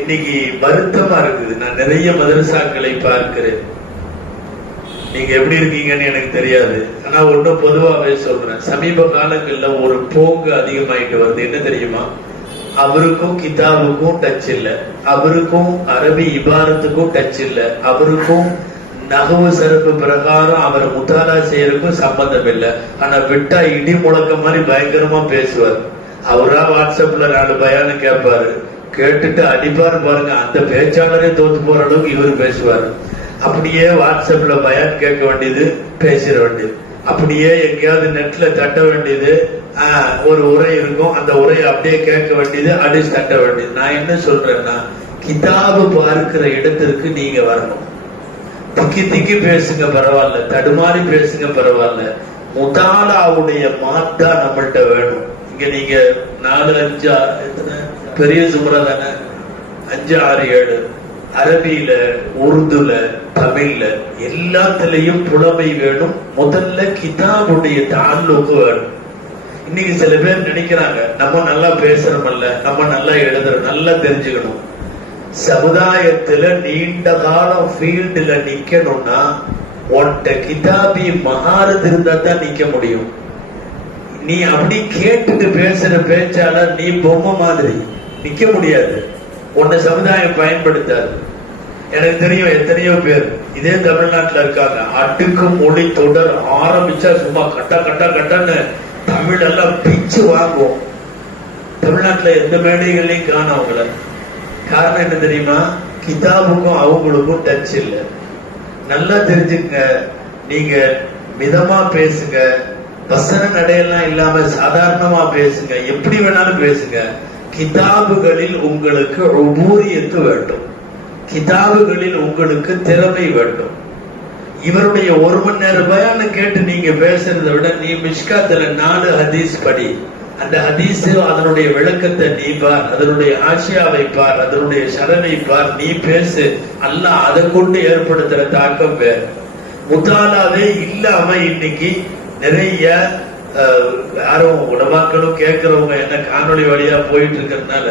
இன்னைக்கு வருத்தமா இருக்குது. நான் நிறைய மதரசாக்களை பார்க்கிறேன். நீங்க எப்படி இருக்கீங்கன்னு எனக்கு தெரியாது. ஆனா ஒன்னும் பொதுவாகவே சொல்றேன், சமீப காலங்கள்ல ஒரு போக்கு அதிகமாயிட்டு வருது. என்ன தெரியுமா? அவருக்கும் கிதாபுக்கும் டச் இல்ல, அவருக்கும் அரபி இபாரத்துக்கும் டச் இல்ல, அவருக்கும் நகவு சிறப்பு பிரகாரம் அவர் முத்தாலா செய்யறதுக்கும் சம்பந்தம் இல்லை. ஆனா விட்டா இடி முழக்க மாதிரி பயங்கரமா பேசுவார். அவரா வாட்ஸ்அப்ல 4 பயானம் கேட்பாரு, கேட்டுட்டு அடிப்பாரு பாருங்க. அந்த பேச்சாளரே தோத்து போற அளவுக்கு இவர் பேசுவாரு. அப்படியே வாட்ஸ்அப்ல பயான் கேட்க வேண்டியது, பேசிட வேண்டியது. அப்படியே எங்கேயாவது நெட்ல தட்ட வேண்டியது, ஒரு உரை இருக்கும், அந்த உரையை அப்படியே கேட்க வேண்டியது, அடிச்சு தட்ட வேண்டியது. நான் என்ன சொல்றேன்னா, கிதாபு பார்க்கிற இடத்திற்கு நீங்க வரணும். திக்கி திக்கி பேசுங்க பரவாயில்ல, தடுமாறி பேசுங்க பரவாயில்ல, முதாலாவுடைய மாத்தா நம்மள்கிட்ட வேணும். இங்க நீங்க 4, 5, பெரிய சுமரா தானே, 5, 6, 7 அரபியில, உருதுல, தமிழ்ல எல்லாத்திலையும் புலமை வேணும். முதல்ல கிதாபுடைய தாலுக்கு வேணும். இன்னைக்கு சில பேர் நினைக்கிறாங்க, நம்ம நல்லா பேசுறோம்ல, நம்ம நல்லா எழுதுறோம், நல்லா தெரிஞ்சுக்கணும். சமுதாயத்துல நீண்ட காலம் ஃபீல்டுல நிக்கணும்னா உன்ட கிதாபி மகாரத் இருந்தா தான் நிக்க முடியும். நீ அப்படி கேட்டுட்டு பேசுற பேச்சால நீ பொம்மை மாதிரி நிக்க முடியாது. உன்னை சமுதாயம் பயன்படுத்தாது. எனக்கு தெரியும் எத்தனையோ பேர் இதே தமிழ்நாட்டுல இருக்காங்க, அடுக்கு மொழி தொடர் ஆரம்பிச்சா சும்மா கட்டா கட்டா கட்டான்னு தமிழ் எல்லாம் பிச்சு வாங்குவோம். தமிழ்நாட்டுல எந்த மேடைகளையும் காண அவங்கள. காரணம் என்ன தெரியுமா? கிதாபுக்கும் அவங்களுக்கும் டச் இல்லை. நல்லா தெரிஞ்சுங்க. நீங்க மிதமா பேசுங்க, வசன நடையெல்லாம் இல்லாம சாதாரணமா பேசுங்க, எப்படி வேணாலும் பேசுங்க. கிதாபுகளில் உங்களுக்கு உபூரியத்து வேண்டும். கிதாபுகளில் உங்களுக்கு திறமை வேண்டும். இவருடைய 1 மணி நேரம் பயானை கேட்டு நீங்க பேசுறதை விட நீ மிஷ்காத்துல 4 ஹதீஸ் படி. அந்த ஹதீஸ் அதனுடைய விளக்கத்தை நீ பார், அதனுடைய ஆசியாவை பார், அதனுடைய ஷரனை பார், நீ பேசு. அல்லாஹ் அதை கொண்டு ஏற்படுத்துற தாக்கம் வேற. முத்தாலாவே இல்லாம இன்னைக்கு நிறைய யாரும் உலமாக்களும் கேட்கிறவங்க என்ன காணொலி வழியா போயிட்டு இருக்கிறதுனால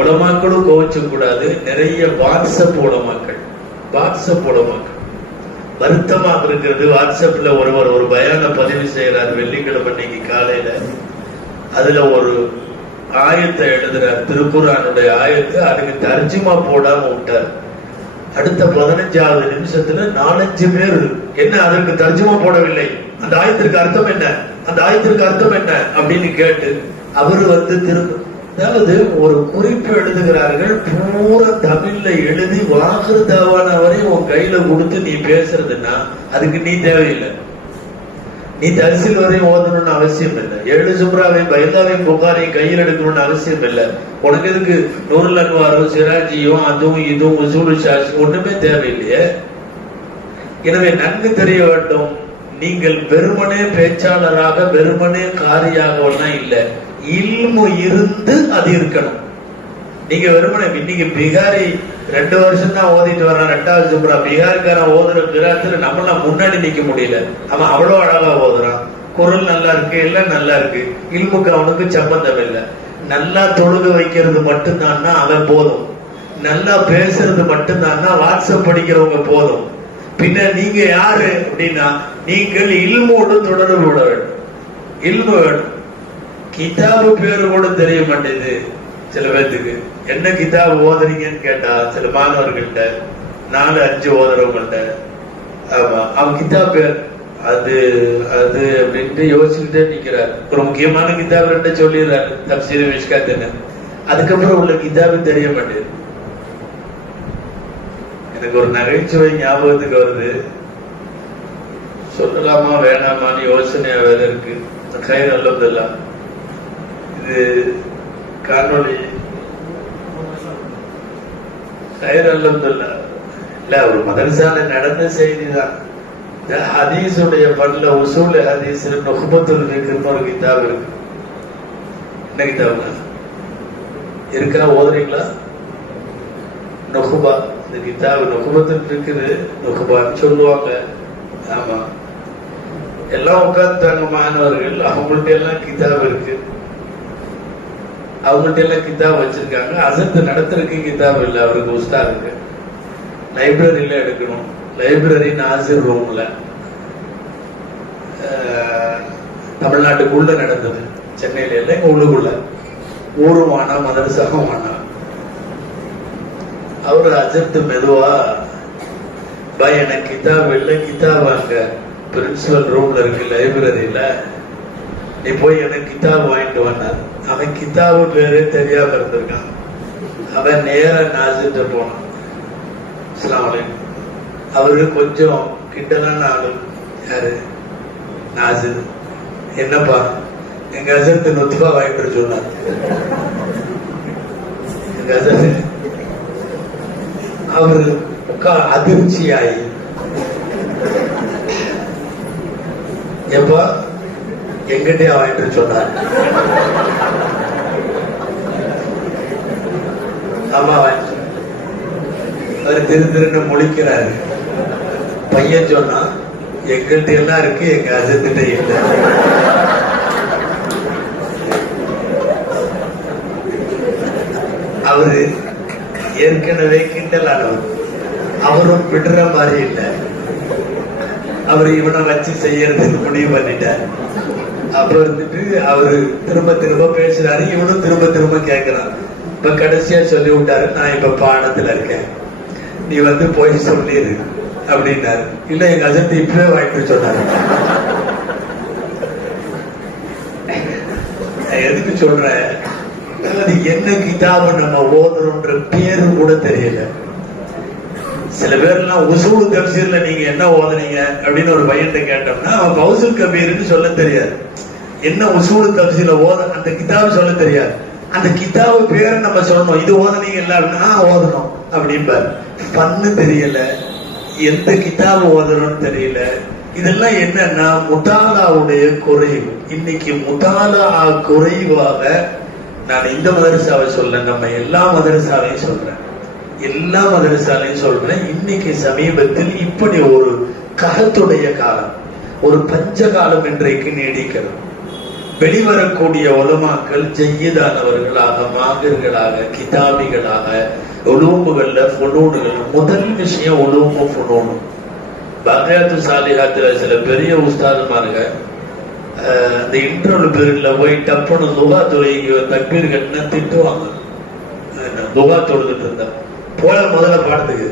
உலமாக்களும் கோவிச்ச கூடாது. நிறைய வாட்ஸ்அப் உலமாக்கள் வருத்தமாக இருக்கிறது. வாட்ஸ்அப்ல ஒருவர் ஒரு பயான பதிவு செய்யறார் வெள்ளிக்கிழமை இன்னைக்கு காலையில. அதுல ஒரு ஆயத்தை எழுதுறார், திருக்குர்ஆனுடைய ஆயத்தை. அதுக்கு தர்ஜுமா போடாம விட்டார். அடுத்த 15வது நிமிஷத்துல 4-5 பேர் என்ன அதற்கு தர்ஜுமா போடவில்லை, அந்த ஆயத்திற்கு அர்த்தம் என்ன, அந்த ஆயத்திற்கு அர்த்தம் என்ன அப்படின்னு கேட்டு அவரு திரும்ப, அதாவது ஒரு குறிப்பு எழுதுகிறார்கள், பூரா தமிழ்ல எழுதி வாகுறு தாவான வரை உன் கையில கொடுத்து நீ பேசுறதுன்னா அதுக்கு நீ தேவையில்லை. நீ தரிசில் வரையும் ஓதணும்னு அவசியம் இல்லை. 7 சுப்ராவையும் பைதாவையும் புகாரையும் கையில் எடுக்கணும்னு அவசியம் இல்லை. உனக்கு எதுக்கு நூறுல் அன்வாரும் சிராஜியும் அதுவும் இதுவும் உசூலு ஷாஷி ஒண்ணுமே தேவையில்லையே. எனவே நன்கு தெரிய வேண்டும், நீங்கள் வெறுமனே பேச்சாளராக வெறுமனே காரியாக இல்லை, இல்மு இருந்து அது இருக்கணும். நீங்க வெறுமனே இன்னைக்கு பிகாரி 2 வருஷம் தான் ஓதிட்டு வர்றான் 2வது சுப்ரா. பீகார்காரன் ஓதுற பிராத்துல நம்மளாம் முன்னாடி நிக்க முடியல. அவன் அவ்வளவு அழகா ஓதுறான், குரல் நல்லா இருக்கு, எல்லாம் நல்லா இருக்கு. இல்முக்கு அவனுக்கு சம்பந்தம் இல்லை. நல்லா தொழுக வைக்கிறது மட்டும்தான் அவன் போதும். நல்லா பேசுறது மட்டும்தான் வாட்ஸ்அப் படிக்கிறவங்க போதும். பின்ன நீங்க யாரு அப்படின்னா, நீங்கள் இல்மோடு தொடர்பு விட வேண்டும். இல்மு வேணும். கிதாபு பேரு கூட தெரிய மாட்டேது சில பேர்த்துக்கு. என்ன கிதாபு ஓதுறீங்கன்னு கேட்டா சில மாணவர்கள்ட்ட 4-5 ஓதுறவங்கள்ட்ட, ஆமா அவன் கிதாப் பேர் அது அது அப்படின்ட்டு யோசிச்சுக்கிட்டே நிக்கிறார். ஒரு முக்கியமான கிதாப் 2 சொல்லிடுறாரு, தப்சீர் மிஷ்காத்துன்னு. அதுக்கப்புறம் உள்ள கிதாபு தெரிய மாட்டேது. எனக்கு ஒரு நகைச்சுவை ஞாபகத்துக்கு வருது, சொல்லலாமா வேணாமான்னு யோசனையா வேற இருக்கு. கயிறு அல்லதில்ல, இது காணொலி கயிறு அல்லதில்ல இல்ல, ஒரு மதரசால நடந்த செய்திதான். இந்த ஹதீஸுடைய பல்ல உசூல் ஹதீஸ் நுஹ்பத்துல் ஃபிக்ஹ்னு ஒரு கிதாப் இருக்கு. என்ன கிதாபுங்க இருக்கா, ஓதுறீங்களா? நுஹ்பா, இந்த கிதாபு நுஹ்பத்துல் ஃபிக்ஹ் நுஹ்பான்னு சொல்லுவாங்க. ஆமா, எல்லாம் உட்கார்ந்துட்டாங்க மாணவர்கள், அவங்கள்ட்ட எல்லாம் கிதாப் இருக்கு, அவங்கள்ட்ட எல்லாம் கிதாப் வச்சிருக்காங்க. அசத்து நடத்துறதுக்கு கிதாப் இல்லை, அவருக்கு உஸ்தா இருக்கு. லைப்ரரியில எடுக்கணும், லைப்ரரி நாசிர் ரூம்ல தமிழ்நாட்டுக்குள்ள நடந்தது, சென்னையில இல்லை, எங்க உள்ளுக்குள்ள ஊருமானா மதரசாகமானா. அவரு அஜத்து மெதுவா பாய் எனக்கு கிதாப் இல்லை, கிதாப் வாங்க பிரின்சிபல் ரூம்ல இருக்கு லைப்ரரியில, நீ போய் எனக்கு கிதாப் வாங்கிட்டு வந்தார். அவன் கிதாபு பேரே தெரியாம இருந்திருக்கான். அவன் நேர நாசிட்டு போனான். அஸ்ஸலாமு அலைக்கும். அவரு கொஞ்சம் கிண்டலான ஆளு. யாரு? நாசிர். என்னப்பா, எங்க அசத்து நுத்பா வாங்கிட்டு சொன்னார். எங்க அசத்து அவரு அதிர்ச்சியாயி, எப்பா எங்கிட்டே வாங்கிட்டு சொன்னார். ஆமா வாங்கி. அவர் திரு முழிக்கிறாரு. பையன் சொன்னா எங்கிட்ட எல்லாம் இருக்கு, எங்க அசத்திட்ட இல்லை. அவரு ஏற்கனவே கிண்டலானவர், அவரும் விடுற மாதிரி இல்லை. அவரு இவனை வச்சு செய்யறதுக்கு முடிவு பண்ணிட்டார். அப்புறம் இருந்துட்டு அவரு திரும்ப திரும்ப பேசுறாரு, இவனும் திரும்ப திரும்ப கேட்கிறான். இப்ப கடைசியா சொல்லி விட்டாரு, நான் இப்ப பாடத்துல இருக்கேன், நீ வந்து போய் சொல்லிடு அப்படின்னாரு. இல்ல எங்க அஜத்தை இப்பவே வாங்கிட்டு சொன்னாரு. எதுக்கு சொல்றேன், அது என்ன கிதாபு நம்ம ஓதுறோம்ன்ற பேரு கூட தெரியல. சில பேர்லாம் உசூல் தப்சீர்ல நீங்க என்ன ஓதுனீங்க அப்படின்னு ஒரு பையன்கிட்ட கேட்டோம்னா அவன் கௌசுல் கபீர்னு சொல்ல தெரியாது. என்ன உசூல் தப்சீர்ல அந்த கிதாபு சொல்ல தெரியாது. அந்த கிதாபு பேரை நம்ம சொல்லணும், இது ஓதுனீங்கல்ல அப்படின்னா ஓதணும் அப்படின்பாரு. பண்ணு தெரியல, எந்த கிதாபு ஓதுறோம்னு தெரியல. இதெல்லாம் என்னன்னா முதாலாவுடைய குறைவு. இன்னைக்கு முதாலா குறைவாக, நான் இந்த மதரசாவை சொல்ல, நம்ம எல்லா மதரசாவையும் சொல்றேன், எல்லா மதரசாலையும் சொல்றேன். இன்னைக்கு சமீபத்தில் இப்படி ஒரு கஹத்துடைய காலம், ஒரு பஞ்ச காலம் இன்றைக்கு நீடிக்கிறது. வெளிவரக்கூடிய உலமாக்கள் ஜய்யிதானவர்களாக, மாகிர்களாக, கிதாபிகளாக, உலூமுகள்ல ஃபுனூன்கள். முதல் விஷயம் உலூமு ஃபுனூன். பக்யாத்து சாலிஹாத்துல சில பெரிய உஸ்தாதுமாருங்க அந்த இன்டர்வல் பீரியட்ல போய் டப்புன்னு துவா துறைக்கு தக்பீர் கட்டினா திட்டுவாங்க. துவா தொழுதுட்டு இருந்தா போல முதல்ல பாடத்துக்கு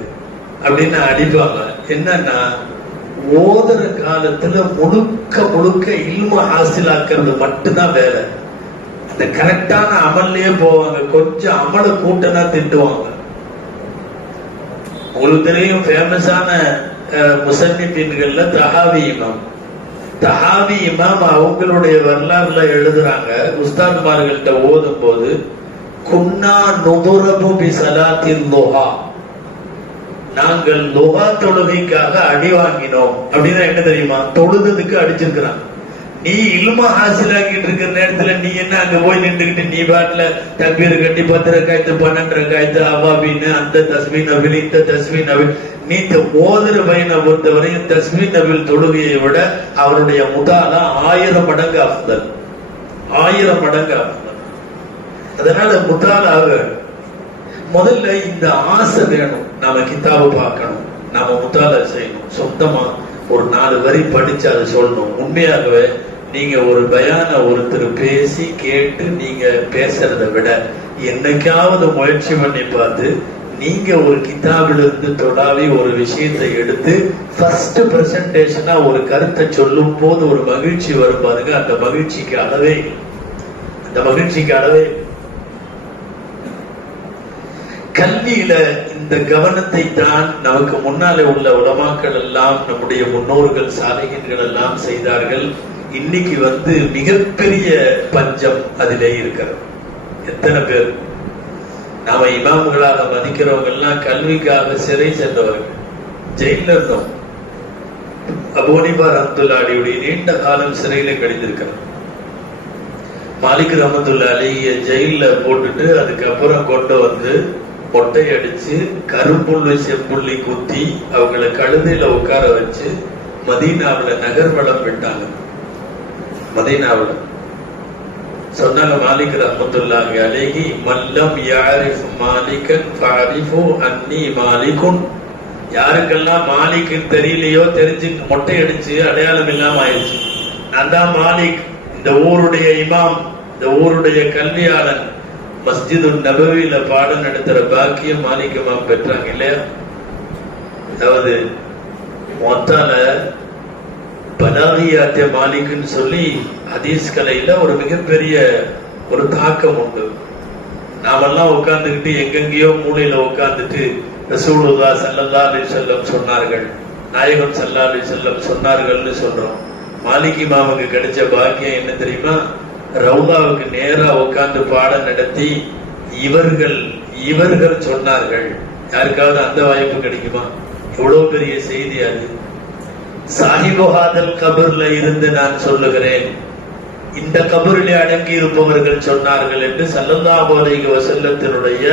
அப்படின்னு அடிப்பாங்க. என்னன்னா ஓதுற காலத்துல முழுக்க முழுக்க இல்ம ஹாசிலாக்குறது மட்டும்தான் வேலை. அந்த கரெக்டான அமல்லையே போவாங்க. கொஞ்சம் அமல கூட்டனா திட்டுவாங்க. உங்களுக்கு தெரியும் ஃபேமஸான முசன்னிஃபீன்கள்ல தஹாவி இமாம். தஹாவி இமாம் அவங்களுடைய வரலாறுல எழுதுறாங்க, உஸ்தாத்மார்கள்ட்ட ஓதும் போது குன்னா நுதுரபு பி ஸலாத்தில் லுஹா, நாங்கள் லுஹா தொழுகைக்காக அடி வாங்கினோம். அப்படின்னா என்ன தெரியுமா, தொழுதுக்கு அடிச்சிருக்கிறாங்க. நீ இல்ம ஹாசிலாக்கிட்டு இருக்கிற நேரத்துல நீ என்ன அங்க போய் நின்றுகிட்டு நீ பாட்டுல தக்பீர் கட்டி 10 ரக்காயத்து 12 ரக்காயத்து அவாபின்னு அந்த தஸ்மீன் அபில் இந்த தஸ்மீன் அபில், நீ ஓதுற பையனை பொறுத்தவரையும் தஸ்மீன் அபில் தொழுகையை விட அவருடைய முதாலா 1000 மடங்கு அஃதல், 1000 மடங்கு அஃதல். அதனால முதாலாக முதல்ல இந்த ஆசை வேணும். நாம கிதாபு பார்க்கணும், நாம முதாலா செய்யணும், சொந்தமா ஒரு 4 வரி படிச்சு அதை சொல்லணும். உண்மையாகவே நீங்க ஒரு பயான ஒருத்தர் பேசி கேட்டு நீங்க பேசுறத விட என்னைக்காவது முயற்சி பண்ணி பார்த்து நீங்க ஒரு கிதாபிலிருந்து தொடாவி ஒரு விஷயத்தை எடுத்து ஃபர்ஸ்ட் பிரசன்டேஷனா ஒரு கருத்தை சொல்லும் போது ஒரு மகிழ்ச்சி வரும் பாருங்க. அந்த மகிழ்ச்சிக்கு அளவே கல்வியில இந்த கவனத்தை தான் நமக்கு முன்னாலே உள்ள உலமாக்கள் எல்லாம் நம்முடைய முன்னோர்கள் சாலைகள் எல்லாம் செய்தார்கள். இன்னைக்கு மிகப்பெரிய பஞ்சம் அதிலே இருக்கிறது. எத்தனை பேர் நாம இமாம்களாக மதிக்கிறவங்க எல்லாம் கல்விக்காக சிறை சென்றவர்கள், ஜெயில இருந்தோம். அபூ ஹனீஃபா ரஹ்மத்துல்லாஹி அலைஹி நீண்ட காலம் சிறையில கழிந்திருக்கிறார். மாலிக் ரஹ்மத்துல்லாஹி அலைஹி ஜெயில போட்டுட்டு அதுக்கப்புறம் கொண்டு மொட்டை அடிச்சு கரும்புள்ளி செம்புள்ளி குத்தி அவங்களை கழுதையில உட்கார வச்சு மதீனாவுல நகர்வலம் விட்டாங்க. மதீனாவுல சொன்னாங்க மாலிக் ரஹ்மத்துல்லாஹி அலைஹி மல்லம் யாரிஃப் மாலிகன் ஃபஅரிஃபு அன்னி மாலிகுன். யாருக்கெல்லாம் மாலிக்குன்னு தெரியலையோ தெரிஞ்சு மொட்டை அடிச்சு அடையாளம் இல்லாம ஆயிடுச்சு. நான் தான் மாலிக், இந்த ஊருடைய இமாம், இந்த ஊருடைய கல்வியாளன். மஸ்ஜிது நபவியில பாடம் நடத்துற பாக்கியம் மாலிக் இமாம் பெற்றாங்க இல்லையா? அதாவது மொத்தால பலாகியாத்திய மாலிக்குன்னு சொல்லி ஹதீஸ் கலையில ஒரு மிகப்பெரிய ஒரு தாக்கம் உண்டு. நாமெல்லாம் உட்கார்ந்துக்கிட்டு எங்கெங்கயோ மூலையில உட்கார்ந்துட்டு ரசூலுல்லாஹ் ஸல்லல்லாஹு அலைஹி வஸல்லம் சொன்னார்கள், நாயகம் ஸல்லல்லாஹு அலைஹி வஸல்லம் சொன்னார்கள்னு சொல்றோம். மாலிக் இமாமுக்கு கிடைச்ச பாக்கியம் என்ன தெரியுமா? ரவுலாவுக்கு நேரா உட்கார்ந்து பாடம் நடத்தி இவர்கள் சொன்னார்கள். யாருக்காவது அந்த வாய்ப்பு கிடைக்குமா? எவ்வளவு பெரிய செய்தி அது. சாஹிபு ஹாதல் கபர்ல இருந்து நான் சொல்லுகிறேன், இந்த கபரிலே அடங்கி இருப்பவர்கள் சொன்னார்கள் என்று ஸல்லல்லாஹு அலைஹி வஸல்லத்தினுடைய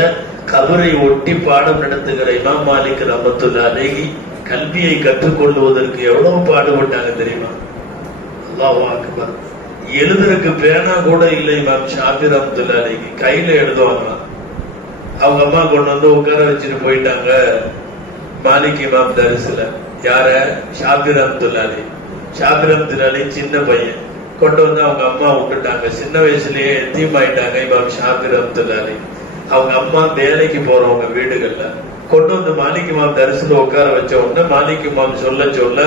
கபரை ஒட்டி பாடம் நடத்துகிற இமாம் மாலிக் ரஹ்மத்துல்லாஹி அலைஹி கல்வியை கற்றுக்கொள்வதற்கு எவ்வளவு பாடுபட்டாங்க தெரியுமா? அல்லாஹு அக்பர். எழுதுறதுக்கு பேனா கூட இல்லை இமாம் ஷாஃபி ரஹ்மத்துல்லாஹி அலைஹி, கையில எழுதுவாங்களாம். அவங்க அம்மா கொண்டு உட்கார வச்சுட்டு போயிட்டாங்க மாலிக் இமாம் தரிசுல. யார? ஷாஃபி ரஹ்மத்துல்லாஹி அலைஹி. ஷாஃபி ரஹ்மத்துல்லாஹி அலைஹி சின்ன பையன் கொண்டு அவங்க அம்மா விட்டுட்டாங்க. சின்ன வயசுலயே எத்தீமாயிட்டாங்க இமாம் ஷாஃபி ரஹ்மத்துல்லாஹி அலைஹி. அவங்க அம்மா வேலைக்கு போறவங்க வீடுகள்ல கொண்டு மாலிக் இமாம் தரிசுல உட்கார வச்ச உடனே மாலிக் இமாம் சொல்ல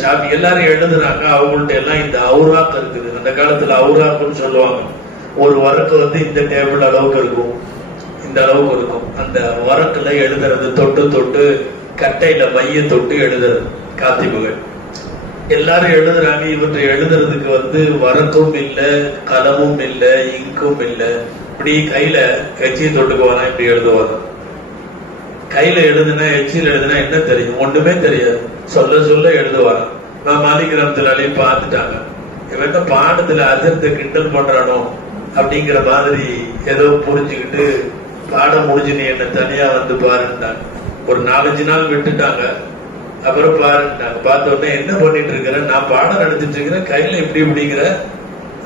ஷாஃபி எல்லாரும் எழுதுறாங்க. அவங்கள்ட்ட எல்லாம் இந்த அவுராக் இருக்குது. அந்த காலத்துல அவுராக்குன்னு சொல்லுவாங்க. ஒரு வரக்கு இந்த டேபிள் அளவுக்கு இருக்கும், இந்த அளவுக்கு இருக்கும். அந்த வரக்குல எழுதுறது தொட்டு கட்டையில மைய தொட்டு எழுதுறது காத்திபுகள். எல்லாரும் எழுதுறாங்க. இவற்றை எழுதுறதுக்கு வரக்கும் இல்ல, கலமும் இல்ல, இங்கும் இல்ல. இப்படி கையில எச்சியை தொட்டுக்குவானா, இப்படி எழுதுவாங்க. கையில எழுதுனா எச்சியில் எழுதுனா என்ன தெரியும்? ஒண்ணுமே தெரியாது. சொல்ல எழுதுவாங்க. மாலிக் ரஹ்மத்துல்லாஹி அலைஹி பார்த்துட்டாங்க, இவன் பாடத்துல அஜர்த்த கிண்டல் பண்றானோ அப்படிங்கிற மாதிரி ஏதோ புரிஞ்சுக்கிட்டு பாடம் முடிஞ்சு நீ என்ன தனியா பாருன்ட்டாங்க. ஒரு 4-5 நாள் விட்டுட்டாங்க. அப்புறம் பாருன்ட்டாங்க. பார்த்த உடனே என்ன பண்ணிட்டு இருக்கிற? நான் பாடம் நடத்திட்டு இருக்கிறேன், கையில இப்படிங்கிற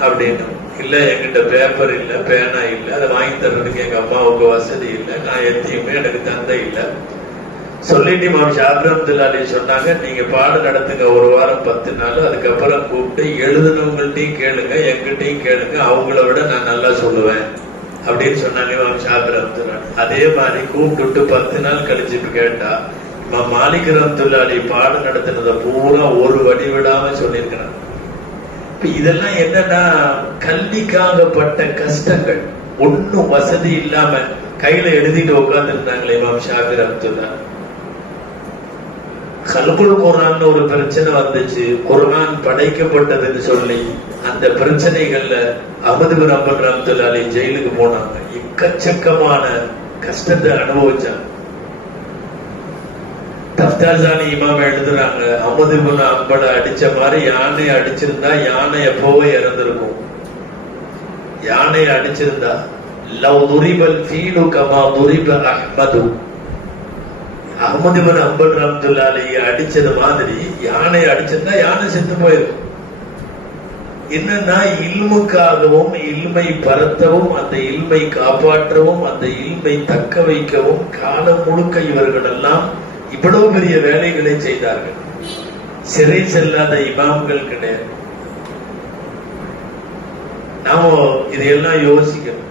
அப்படின்னு. இல்ல, என்கிட்ட பேப்பர் இல்ல, பேனா இல்ல, அதை வாங்கி தர்றதுக்கு எங்க அம்மாவுக்கு வசதி இல்லை, நான் எத்தையுமே எனக்கு தந்தை இல்லை சொல்லிட்டு இமாம் ஷாஃபி ரஹ்மத்துல்லாஹி அலைஹி சொன்னாங்க, நீங்க பாடம் நடத்துங்க ஒரு வாரம் 10 நாள். அதுக்கப்புறம் கூப்பிட்டு எழுதுனவங்கள்ட்டையும் கேளுங்க, எங்கிட்டையும் கேளுங்க, அவங்கள விட நான் நல்லா சொல்லுவேன் அப்படின்னு சொன்னாங்க இமாம் ஷாஃபி ரஹ்மத்துல்லாஹி. அதே மாதிரி கூப்பிட்டு 10 நாள் கழிச்சுட்டு கேட்டா இமாம் மாலிக் ரஹ்மத்துல்லாஹி அலைஹி பாடம் நடத்தினதை பூரா ஒரு வடி விடாம சொல்லியிருக்கிறாங்க. இதெல்லாம் என்னன்னா கல்விக்காகப்பட்ட கஷ்டங்கள். ஒன்னும் வசதி இல்லாம கையில எழுதிட்டு உட்கார்ந்து இருந்தாங்களே இமாம் ஷாஃபி ரஹ்மத்துல்லாஹி. கல்குல் குர்ஆன் ஒரு பிரச்சனை வந்துச்சு. குர்ஆன் படைக்கப்பட்டதுன்னு சொல்லி அந்த பிரச்சனைகள்ல அஹ்மது பின் ஹம்பல் ரஹ்மத்துல்லாஹி அலைஹி ஜெயிலுக்கு போனாங்க. எக்கச்சக்கமான கஷ்டத்தை அனுபவிச்சாங்க. தஃப்தார்சானி இமாம் எழுதுறாங்க, அஹ்மது பின் ஹம்பல் அடிச்ச மாதிரி யானை அடிச்சிருந்தா யானை எப்போவே இறந்திருக்கும். யானை அடிச்சிருந்தா லவ் துரிபல் ஃபீலு கமா துரிப அஹ்மது, அஹ்மது பின் ஹம்பல் ரஹ்மத்துல்லாஹி அலைஹி அடிச்சது மாதிரி யானை அடிச்சிருந்தா யானை செத்து போயிருக்கும். என்னன்னா இல்முக்காகவும் இல்மை பரத்தவும் அந்த இல்மை காப்பாற்றவும் அந்த இல்மை தக்க வைக்கவும் காலம் முழுக்க இவர்கள் எல்லாம் இவ்வளவு பெரிய வேலைகளை செய்தார்கள். சிறை செல்லாத இமாம்கள் கிடையாது. நாம இதையெல்லாம் யோசிக்கணும்.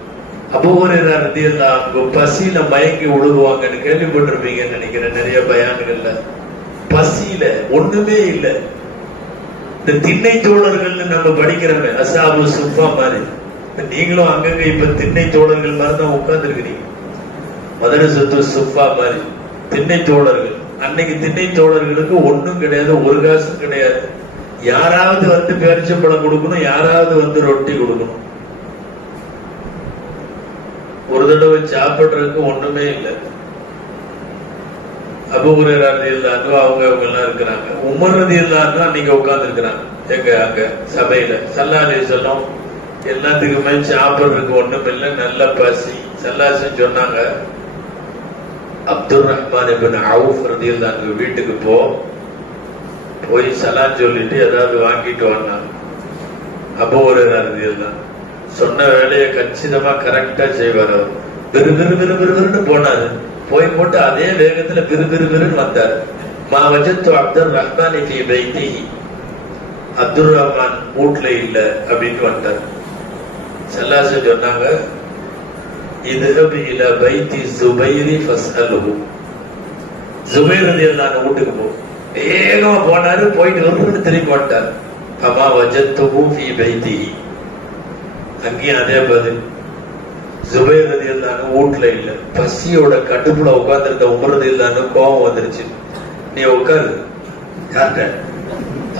அபூ ஹுரைரா ரலியல்லாஹு அன்ஹு பசியில மயங்கி விழுகுவாங்கன்னு கேள்விப்பட்டிருப்பீங்கன்னு நினைக்கிறேன் நிறைய பயான்கள்ல. பசியில ஒண்ணுமே இல்லை. இந்த திண்ணை தோழர்கள்னு நம்ம படிக்கிறோமே அஸ்ஹாபு சுஃபா மாதிரி, நீங்களும் அங்கங்க இப்ப திண்ணை தோழர்கள் மாதிரி தான் உட்கார்ந்து இருக்கிறீங்க. மதரசத்து சுஃபா மாதிரி திண்ணை தோழர்கள். அன்னைக்கு திண்ணை தோழர்களுக்கு ஒண்ணும் கிடையாது, ஒரு காசும் கிடையாது. யாராவது வந்து பேரிச்சம்பழம் கொடுக்கணும், யாராவது வந்து ரொட்டி கொடுக்கணும். ஒரு தடவை சாப்பிடுறதுக்கு ஒண்ணுமே இல்லை. அபூ ஹுரைரா ரலியல்லாஹு அன்ஹு அவங்க எல்லாம் இருக்கிறாங்க. உமர் ரலியல்லாஹு அன்ஹு அன்னைக்கு உட்கார்ந்து இருக்கிறாங்க எங்க அங்க சபையில. ஸல்லல்லாஹு அலைஹி வஸல்லம் எல்லாத்துக்குமே சாப்பிடுறதுக்கு ஒண்ணும் இல்லை, நல்ல பசி. ஸல்லல்லாஹு அலைஹி வஸல்லம் சொன்னாங்க, அப்துர் ரஹ்மான் இப்னு அவுஃப் ரலியல்லாஹு அன்ஹு வீட்டுக்கு போய் சலாம் சொல்லிட்டு ஏதாவது வாங்கிட்டு வந்தாங்க. அபூ ஹுரைரா ரலியல்லாஹு அன்ஹு சொன்ன வேலையை கச்சிதமா கரெக்டா செய்வார். அவர் விறுவிறுன்னு போனாரு. போட்டு அதே வேகத்துல விறுவிறுன்னு வந்தார். மா வஜத்து அப்துர் ரஹ்மான் ஃபீ பைத்திஹி, அப்துர் ரஹ்மான் வீட்ல இல்ல அப்படின்னு வந்தார். ஸல்லல்லாஹு அலைஹி சொன்னாங்க, இத்ஹப் இலா பைத்தி ஸுபைர் ஃபஸ்அல்ஹு, ஸுபைர் ரலியல்லாஹு அன்ஹு வீட்டுக்கு போ. வேகமா போனாரு. போயிட்டு வந்து திரும்பி வந்துட்டார். ஃபமா வஜத்துஹு ஃபீ பைத்திஹி, அங்கேயும் அதே பதில். ஸுபைர் ரலியல்லாஹு அன்ஹு வீட்ல இல்ல. பசியோட கட்டுப்புல உட்கார்ந்து இருந்த உமர் ரலியல்லாஹு அன்ஹு கோபம் வந்துருச்சு. நீ உட்காரு. யார்கிட்ட?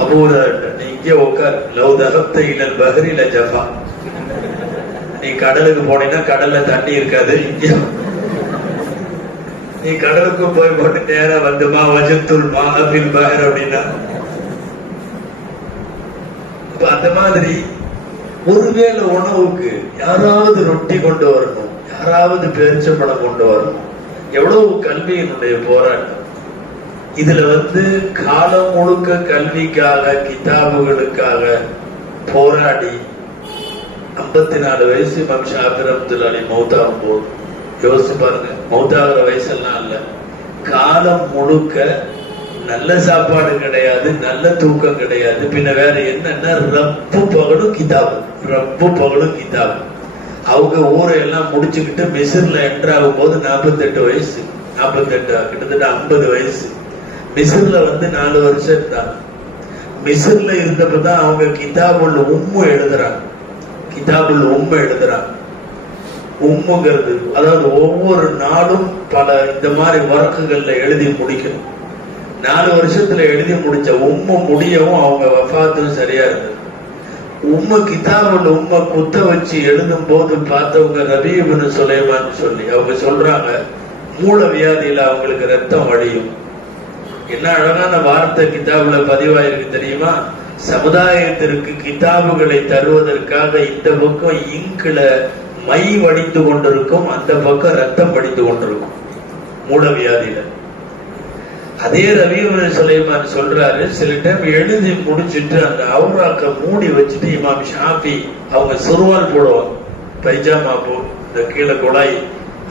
அபூ ஹுரைரா. நீ இங்கே உட்காரு. லவ் தஹப்த இலல் பஹ்ரி லஜஃபா, நீ கடலுக்கு போனீங்கன்னா கடல்ல தண்ணி இருக்காது. இங்கே நீ கடலுக்கு போட்டு நேரா வந்துமா வஜத்துல் மாஹபில் பஹர் அப்படின்னா. அந்த மாதிரி ஒருவேளை உணவுக்கு யாராவது ரொட்டி கொண்டு வரணும், யாராவது பேரிச்சம்பழம் கொண்டு வரணும். எவ்வளவு கல்வியினுடைய போராட்டம். இதுல காலம் முழுக்க கல்விக்காக கிதாபுகளுக்காக போராடி 54 வயசு இமாம் ஷாஃபி ரஹ்மத்துல்லாஹி அலைஹி மௌத்தாகும் போது யோசிச்சு பாருங்க. மௌத்தாகிற வயசெல்லாம் இல்ல. காலம் முழுக்க நல்ல சாப்பாடு கிடையாது, நல்ல தூக்கம் கிடையாது. பின்ன வேற என்னன்னா ரப்பு பகலும் கிதாபு, ரப்பு பகலும் கிதாபு. அவங்க ஊரை எல்லாம் முடிச்சுக்கிட்டு மிஸ்ர்ல என்டர் ஆகும் போது 48 வயசு, 48 கிட்டத்தட்ட 50 வயசு. மிஸ்ர்ல 4 வருஷம் இருந்தாங்க. மிஸ்ர்ல இருந்தப்பதான் அவங்க கிதாபுல் உம்மு எழுதுறாங்க. கிதாபுல் உம்மு எழுதுறாங்க. உம்முங்கிறது அதாவது ஒவ்வொரு நாளும் பல இந்த மாதிரி வழக்குகள்ல எழுதி முடிக்கணும். 4 வருஷத்துல எழுதி முடிச்ச உம்ம முடியவும் அவங்க வஃபாத்தும் சரியா இருந்தது. உம்ம கிதாபுல் உம்ம குத்த வச்சு எழுதும் போது பார்த்தவங்க ரபீ இப்னு சுலைமான் சொல்லி அவங்க சொல்றாங்க, மூல வியாதியில அவங்களுக்கு ரத்தம் வடியும். என்ன அழகான வார்த்தை கிதாபுல பதிவாயிருக்கு தெரியுமா? சமுதாயத்திற்கு கிதாபுகளை தருவதற்காக இந்த பக்கம் இங்குல மை வடிந்து கொண்டிருக்கும், அந்த பக்கம் ரத்தம் வடிந்து கொண்டிருக்கும் மூல வியாதியில. அதே ரபீ இப்னு சுலைமான் சொல்றாரு, சில டைம் எழுதி முடிச்சுட்டு அந்த அவுராக்க மூடி வச்சுட்டு இமாம் ஷாஃபி அவங்க சுருவால் போடுவாங்க. பைஜாமா இந்த கீழே குழாய்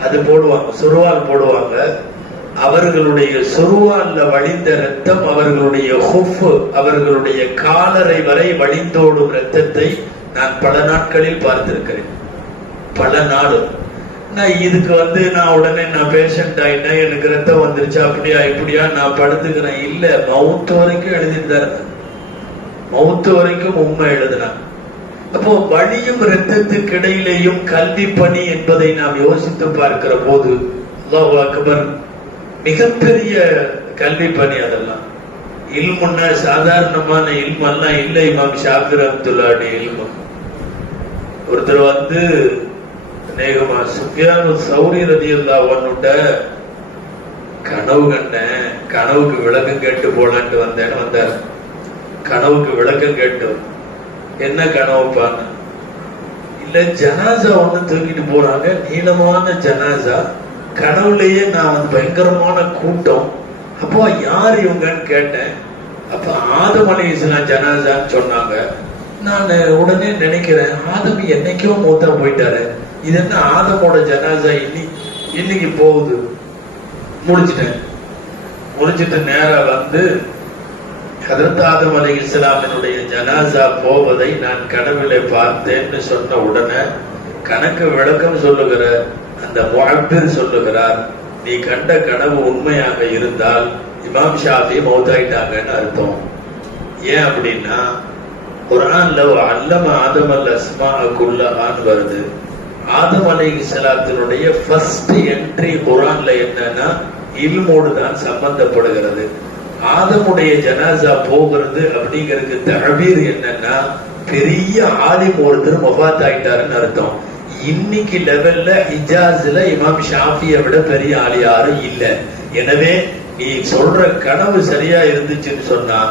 அது போடுவாங்க, சுருவால் போடுவாங்க. அவர்களுடைய சுருவால்ல வழிந்த ரத்தம் அவர்களுடைய ஹுஃப், அவர்களுடைய காலரை வரை வழிந்தோடும் ரத்தத்தை நான் பல நாட்களில் பார்த்திருக்கிறேன். பல நாடு. நான் இதுக்கு நான் உடனே நான் பேஷண்ட் ஆயிட்டேன், எனக்கு ரத்தம் வந்துருச்சு, அப்படியா இப்படியா நான் படுத்துக்கிறேன். இல்ல, மவுத்து வரைக்கும் எழுதிட்டாரு. மவுத்து வரைக்கும் உண்மை எழுதினான். அப்போ வழியும் ரத்தத்துக்கு இடையிலேயும் கல்வி பணி என்பதை நாம் யோசித்து பார்க்கிற போது அல்லாஹ் அக்பர், மிகப்பெரிய கல்வி பணி. அதெல்லாம் இல்முன்னா சாதாரணமான இல்மெல்லாம் இல்லை. இமாம் ஷாஃபி ரஹ்மத்துல்லாஹி இல்மு. ஒருத்தர் நேகமா சுஃபியான் சௌரி ரலியல்லாஹு அன்ஹு கனவு கண்டேன், கனவுக்கு விளக்கம் கேட்டு போலான்ட்டு வந்தார். கனவுக்கு விளக்கம் கேட்டு, என்ன கனவுப்பான்னு? இல்ல, ஜனாசா ஒண்ணு தூக்கிட்டு போறாங்க, நீளமான ஜனாசா. கனவுலயே நான் பயங்கரமான கூட்டம். அப்போ யார் இவங்கன்னு கேட்டேன். அப்ப ஆதம் அலைஹிஸ்ஸலாம் ஜனாசான்னு சொன்னாங்க. நான் உடனே நினைக்கிறேன், ஆதம் என்னைக்கோ மூத்தா போயிட்டாரு, இது என்ன ஆதமோட ஜனாசா இன்னைக்கு போகுது. முடிச்சுட்டு நேரா ஹதரத் ஆதம் அலைஹிஸ்ஸலாமினுடைய ஜனாசா போவதை நான் கனவிலே பார்த்தேன்னு சொன்ன உடனே கணக்கு விளக்கம் சொல்லுகிற அந்த முஅப்பிர் சொல்லுகிறார், நீ கண்ட கனவு உண்மையாக இருந்தால் இமாம் ஷாஃபி மௌத்தாயிட்டாங்கன்னு அர்த்தம். ஏன் அப்படின்னா குர்ஆன்ல அல்லம ஆதம் அல் அஸ்மாஅ குல்லஹான்னு வருது. ஆதம் அலைஹிஸ்ஸலாத்தினுடைய ஃபர்ஸ்ட் என்ட்ரி குர்ஆன்ல என்னன்னா இல்மோடு தான் சம்பந்தப்படுகிறது. ஆதமுடைய ஜனாசா போகிறது அப்படிங்கிறதுக்கு தஅபீர் என்னன்னா பெரிய ஆலிம் ஒருத்தர் வஃபாத் ஆயிட்டாருன்னு அர்த்தம். இன்னைக்கு லெவல்ல இஜாஸ்ல இமாம் ஷாஃபியை விட பெரிய ஆள் யாரும் இல்ல. எனவே நீ சொல்ற கனவு சரியா இருந்துச்சுன்னு சொன்னா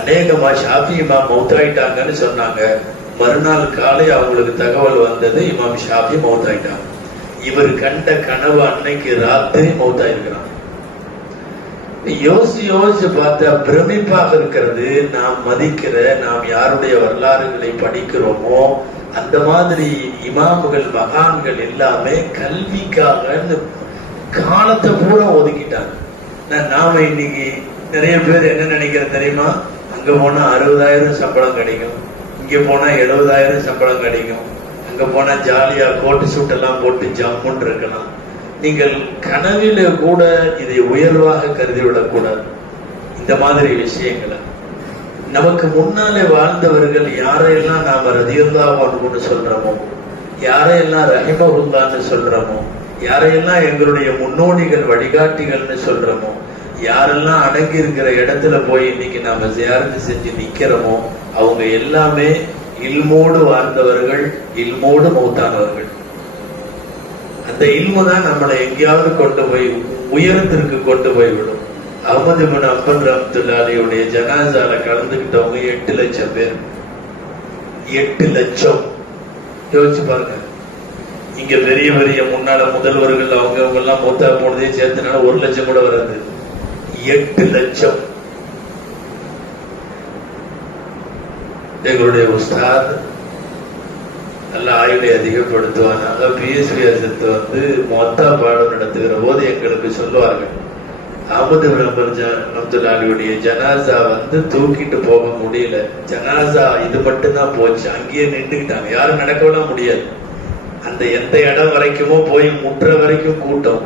அநேகமா ஷாஃபி இமாம் மௌத்தாயிட்டாங்கன்னு சொன்னாங்க. மறுநாள் காலை அவங்களுக்கு தகவல் வந்தது இமாம் ஷாஃபி மௌத்தாயிட்டாங்க. இவர் கண்ட கனவு அன்னைக்கு ராத்திரி மௌத்தாயிருக்கிறான். யோசிச்சு பார்த்தா பிரமிப்பாக இருக்கிறது. நாம் மதிக்கிற, நாம் யாருடைய வரலாறுகளை படிக்கிறோமோ அந்த மாதிரி இமாமுகள் மகான்கள் எல்லாமே கல்விக்காக காலத்தை பூரா ஒதுக்கிட்டாங்க. நாம இன்னைக்கு நிறைய பேர் என்ன நினைக்கிற தெரியுமா, அங்க போனா 60,000 சம்பளம் கிடைக்கும், இங்க போனா 70,000 சம்பளம் கிடைக்கும், அங்க போனா ஜாலியா கோட்டு சூட்டெல்லாம் போட்டு ஜம்முன்னு இருக்கலாம். நீங்கள் கனவில கூட இதை உயர்வாக கருதிவிடக் கூடாது. இந்த மாதிரி விஷயங்களை நமக்கு முன்னாலே வாழ்ந்தவர்கள் யாரையெல்லாம் நாம ரலியல்லாஹு அன்ஹுன்னு சொல்றோமோ, யாரையெல்லாம் ரஹிமஹுல்லான்னு சொல்றோமோ, யாரையெல்லாம் எங்களுடைய முன்னோடிகள் வழிகாட்டிகள்னு சொல்றோமோ, யாரெல்லாம் அடங்கி இருக்கிற இடத்துல போய் இன்னைக்கு நாம ஜியாரத்து செஞ்சு நிக்கிறோமோ அவங்க எல்லாமே இல்மோடு வாழ்ந்தவர்கள், இல்மோடு மௌத்தானவர்கள். அந்த இல்மு தான் நம்மளை எங்கேயாவது கொண்டு போய் உயரத்திற்கு கொண்டு போய் விடும். அஹ்மது இப்னு ஹம்பல் ரஹ்மத்துல்லாஹி அலைஹியுடைய ஜனாசால கலந்துகிட்டவங்க 8 லட்சம் பேர். 8 லட்சம் யோசிச்சு பாருங்க. இங்க பெரிய பெரிய முன்னால முதல்வர்கள் அவங்க எல்லாம் மொத்தா போனதே சேர்த்தனால 1 லட்சம் கூட வராது. 8 லட்சம். எங்களுடைய உஸ்தாத் நல்ல ஆயுளை அதிகப்படுத்துவாங்க. பிஎஸ்பிஎஸ் மொத்த பாடம் நடத்துகிற போது எங்களுக்கு சொல்லுவார்கள், அஹ்மது இப்னு ஹம்பல் ரஹ்மத்துல்லாஹி அலைஹி ஜனாசா தூக்கிட்டு போக முடியல, ஜனாசா இது மட்டும்தான் போச்சு, அங்கேயே நின்றுக்கிட்டாங்க, யாரும் நடக்கலாம் முடியாது. அந்த எந்த இடம் வரைக்குமோ போய் முற்ற வரைக்கும் கூட்டம்,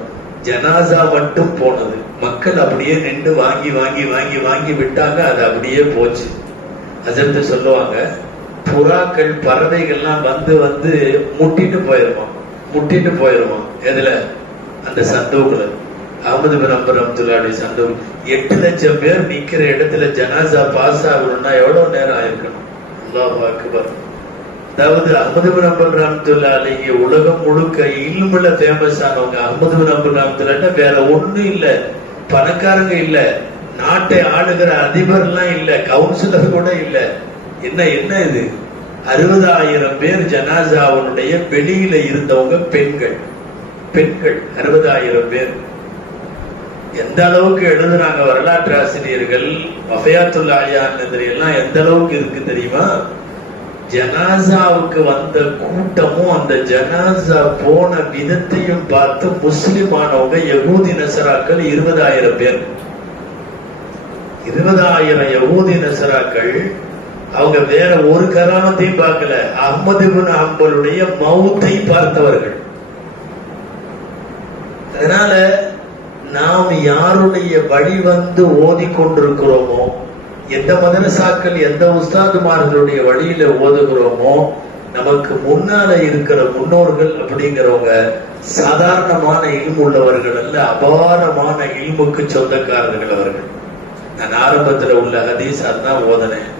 ஜனாசா மட்டும் போனது. மக்கள் அப்படியே நின்று வாங்கி வாங்கி வாங்கி வாங்கி விட்டாங்க, அது அப்படியே போச்சு. ஹஜ்ரத் சொல்லுவாங்க, புறாக்கள் பறவைகள்லாம் வந்து முட்டிட்டு போயிருவான். எதுல? அந்த சந்தூக்குல. அஹ்மது இப்னு ஹம்பல் ரஹ்மத்துல்லாஹி அலைஹி சந்தூக். 8 லட்சம் பேர் நிக்கிற இடத்துல ஜனாசா பாஸ் ஆகணும்னா எவ்வளவு நேரம் ஆயிருக்கணும்? அல்லாஹு அக்பர். அதாவது அஹ்மது இப்னு ஹம்பல் ரஹ்மத்துல்லாஹி அலைஹி உலகம் முழுக்க இல்முல ஃபேமஸ் ஆனவங்க. அஹ்மது இப்னு ஹம்பல் ரஹ்மத்துல்லாஹி வேற ஒண்ணும் இல்ல, பணக்காரங்க இல்ல, நாட்டை ஆளுகிற அதிபர் எல்லாம் இல்ல, கவுன்சிலர் கூட இல்ல. என்ன இது? 60,000 பேர் ஜனாசாவுடைய வெளியில இருந்தவங்க பெண்கள் 60,000 பேர். எந்த அளவுக்கு எழுதுறாங்க வரலாற்று ஆசிரியர்கள், வஃபாத்துல் அயான் எல்லாம் எந்த அளவுக்கு இருக்கு தெரியுமா? ஜனாசாவுக்கு வந்த கூட்டமும் அந்த ஜனாசா போன விதத்தையும் பார்த்து முஸ்லிமானவங்க யகூதி நசராக்கள் 20,000 பேர். 20,000 யகூதி நசராக்கள். அவங்க வேற ஒரு கராமத்தையும் பார்க்கல, அஹ்மது இப்னு ஹம்பலுடைய மௌத்தை பார்த்தவர்கள். அதனால நாம் யாருடைய வழி ஓதிக்கொண்டிருக்கிறோமோ, எந்த மதரசாக்கள் எந்த உஸ்தாதுமார்களுடைய வழியில ஓதுகிறோமோ, நமக்கு முன்னால இருக்கிற முன்னோர்கள் அப்படிங்கிறவங்க சாதாரணமான இல்மு உள்ளவர்கள் அல்ல, அபாரமான இல்முக்கு சொந்தக்காரர்கள் அவர்கள். நான் ஆரம்பத்துல உள்ள ஹதீஸ் அதான் ஓதனேன்.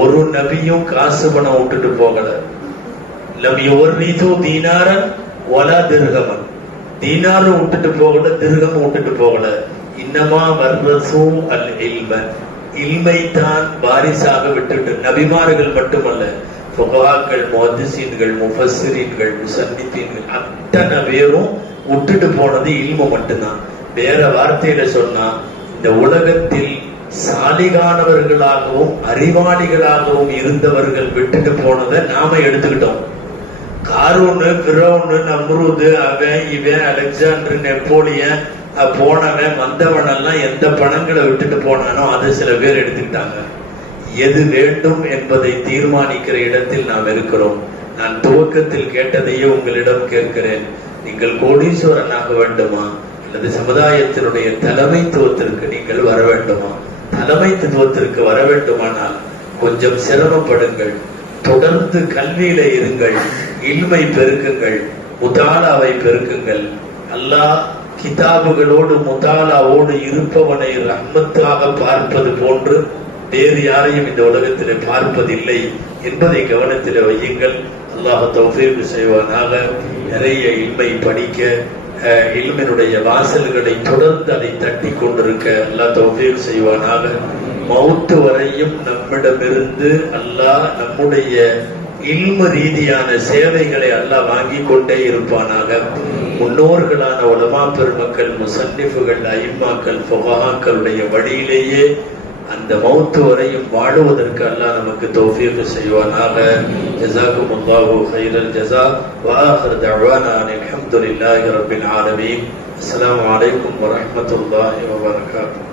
ஒரு நபியும் காசு பணம் விட்டுட்டு போகல. லம் யுவர்ரிது தீனாரன் வலா திர்ஹமன். தீனாரும் விட்டுட்டு போகல, திர்ஹமும் விட்டுட்டு போகல. இன்னமா வர்ரசு அல் இல்ம. இல்மை தான் வாரிசாக விட்டுட்டு, நபிமார்கள் மட்டுமல்ல, ஃபுகஹாக்கள், முஹத்திஸீன்கள், முஃபஸ்ஸிரீன்கள், முஸன்னிஃபீன்கள் அத்தனை பேரும் விட்டுட்டு போனது இல்மு மட்டும்தான். வேற வார்த்தையில சொன்னா, இந்த உலகத்தில் சாலிகானவர்களாகவும் அறிவாளிகளாகவும் இருந்தவர்கள் விட்டுட்டு போனதை நாம எடுத்துக்கிட்டோம். காரூன், ஃபிரௌன், நம்ரூத், அவன் இவன், அலெக்சாண்டர், நெப்போலியன் போனவன் வந்தவன் எல்லாம் எந்த பணங்களை விட்டுட்டு போனானோ அதை சில பேர் எடுத்துக்கிட்டாங்க. எது வேண்டும் என்பதை தீர்மானிக்கிற இடத்தில் நாம் இருக்கிறோம். நான் துவக்கத்தில் கேட்டதையே உங்களிடம் கேட்கிறேன். நீங்கள் கோடீஸ்வரனாக வேண்டுமா அல்லது சமுதாயத்தினுடைய தலைமைத்துவத்திற்கு நீங்கள் வர வேண்டுமா? தலைமைத்துவத்திற்கு வர வேண்டுமானால் கொஞ்சம் சிரமப்படுங்கள், தொடர்ந்து கல்வியில இருங்கள், இல்மை பெருக்குங்கள், முதாலாவை பெருக்குங்கள். அல்லாஹ் கிதாபுகளோடு முதாலாவோடு இருப்பவனை ரஹ்மத்தாக பார்ப்பது போன்று வேறு யாரையும் இந்த உலகத்திலே பார்ப்பதில்லை என்பதை கவனத்தில் வையுங்கள். அல்லாஹ் தௌஃபீக் செய்வானாக. நிறைய இல்மை படிக்க, இல்மினுடைய வாசல்களை தொடர்ந்து அதை தட்டி கொண்டிருக்க அல்லாஹ் தௌஃபீக் செய்வானாக. மௌத்து வரையும் நம்மிடமிருந்து அல்லாஹ் நம்முடைய இல்மு ரீதியான சேவைகளை அல்லாஹ் வாங்கி கொண்டே இருப்பானாக. முன்னோர்களான உலமா பெருமக்கள், முசன்னிஃபுகள், அயிம்மாக்கள், ஃபுகஹாக்களுடைய வழியிலேயே அந்த மௌத்து வரையும் வாழுவதற்கு அல்லாஹ் நமக்கு தௌஃபீக் செய்வானாக. ஜஸாகுமுல்லாஹு கைரல் ஜஸா வ ஆகிரு தஅவானா அல்ஹம்துலில்லாஹி ரப்பில் ஆலமீன். அஸ்ஸலாமு அலைக்கும் வ ரஹ்மத்துல்லாஹி வ பரகாத்துஹு.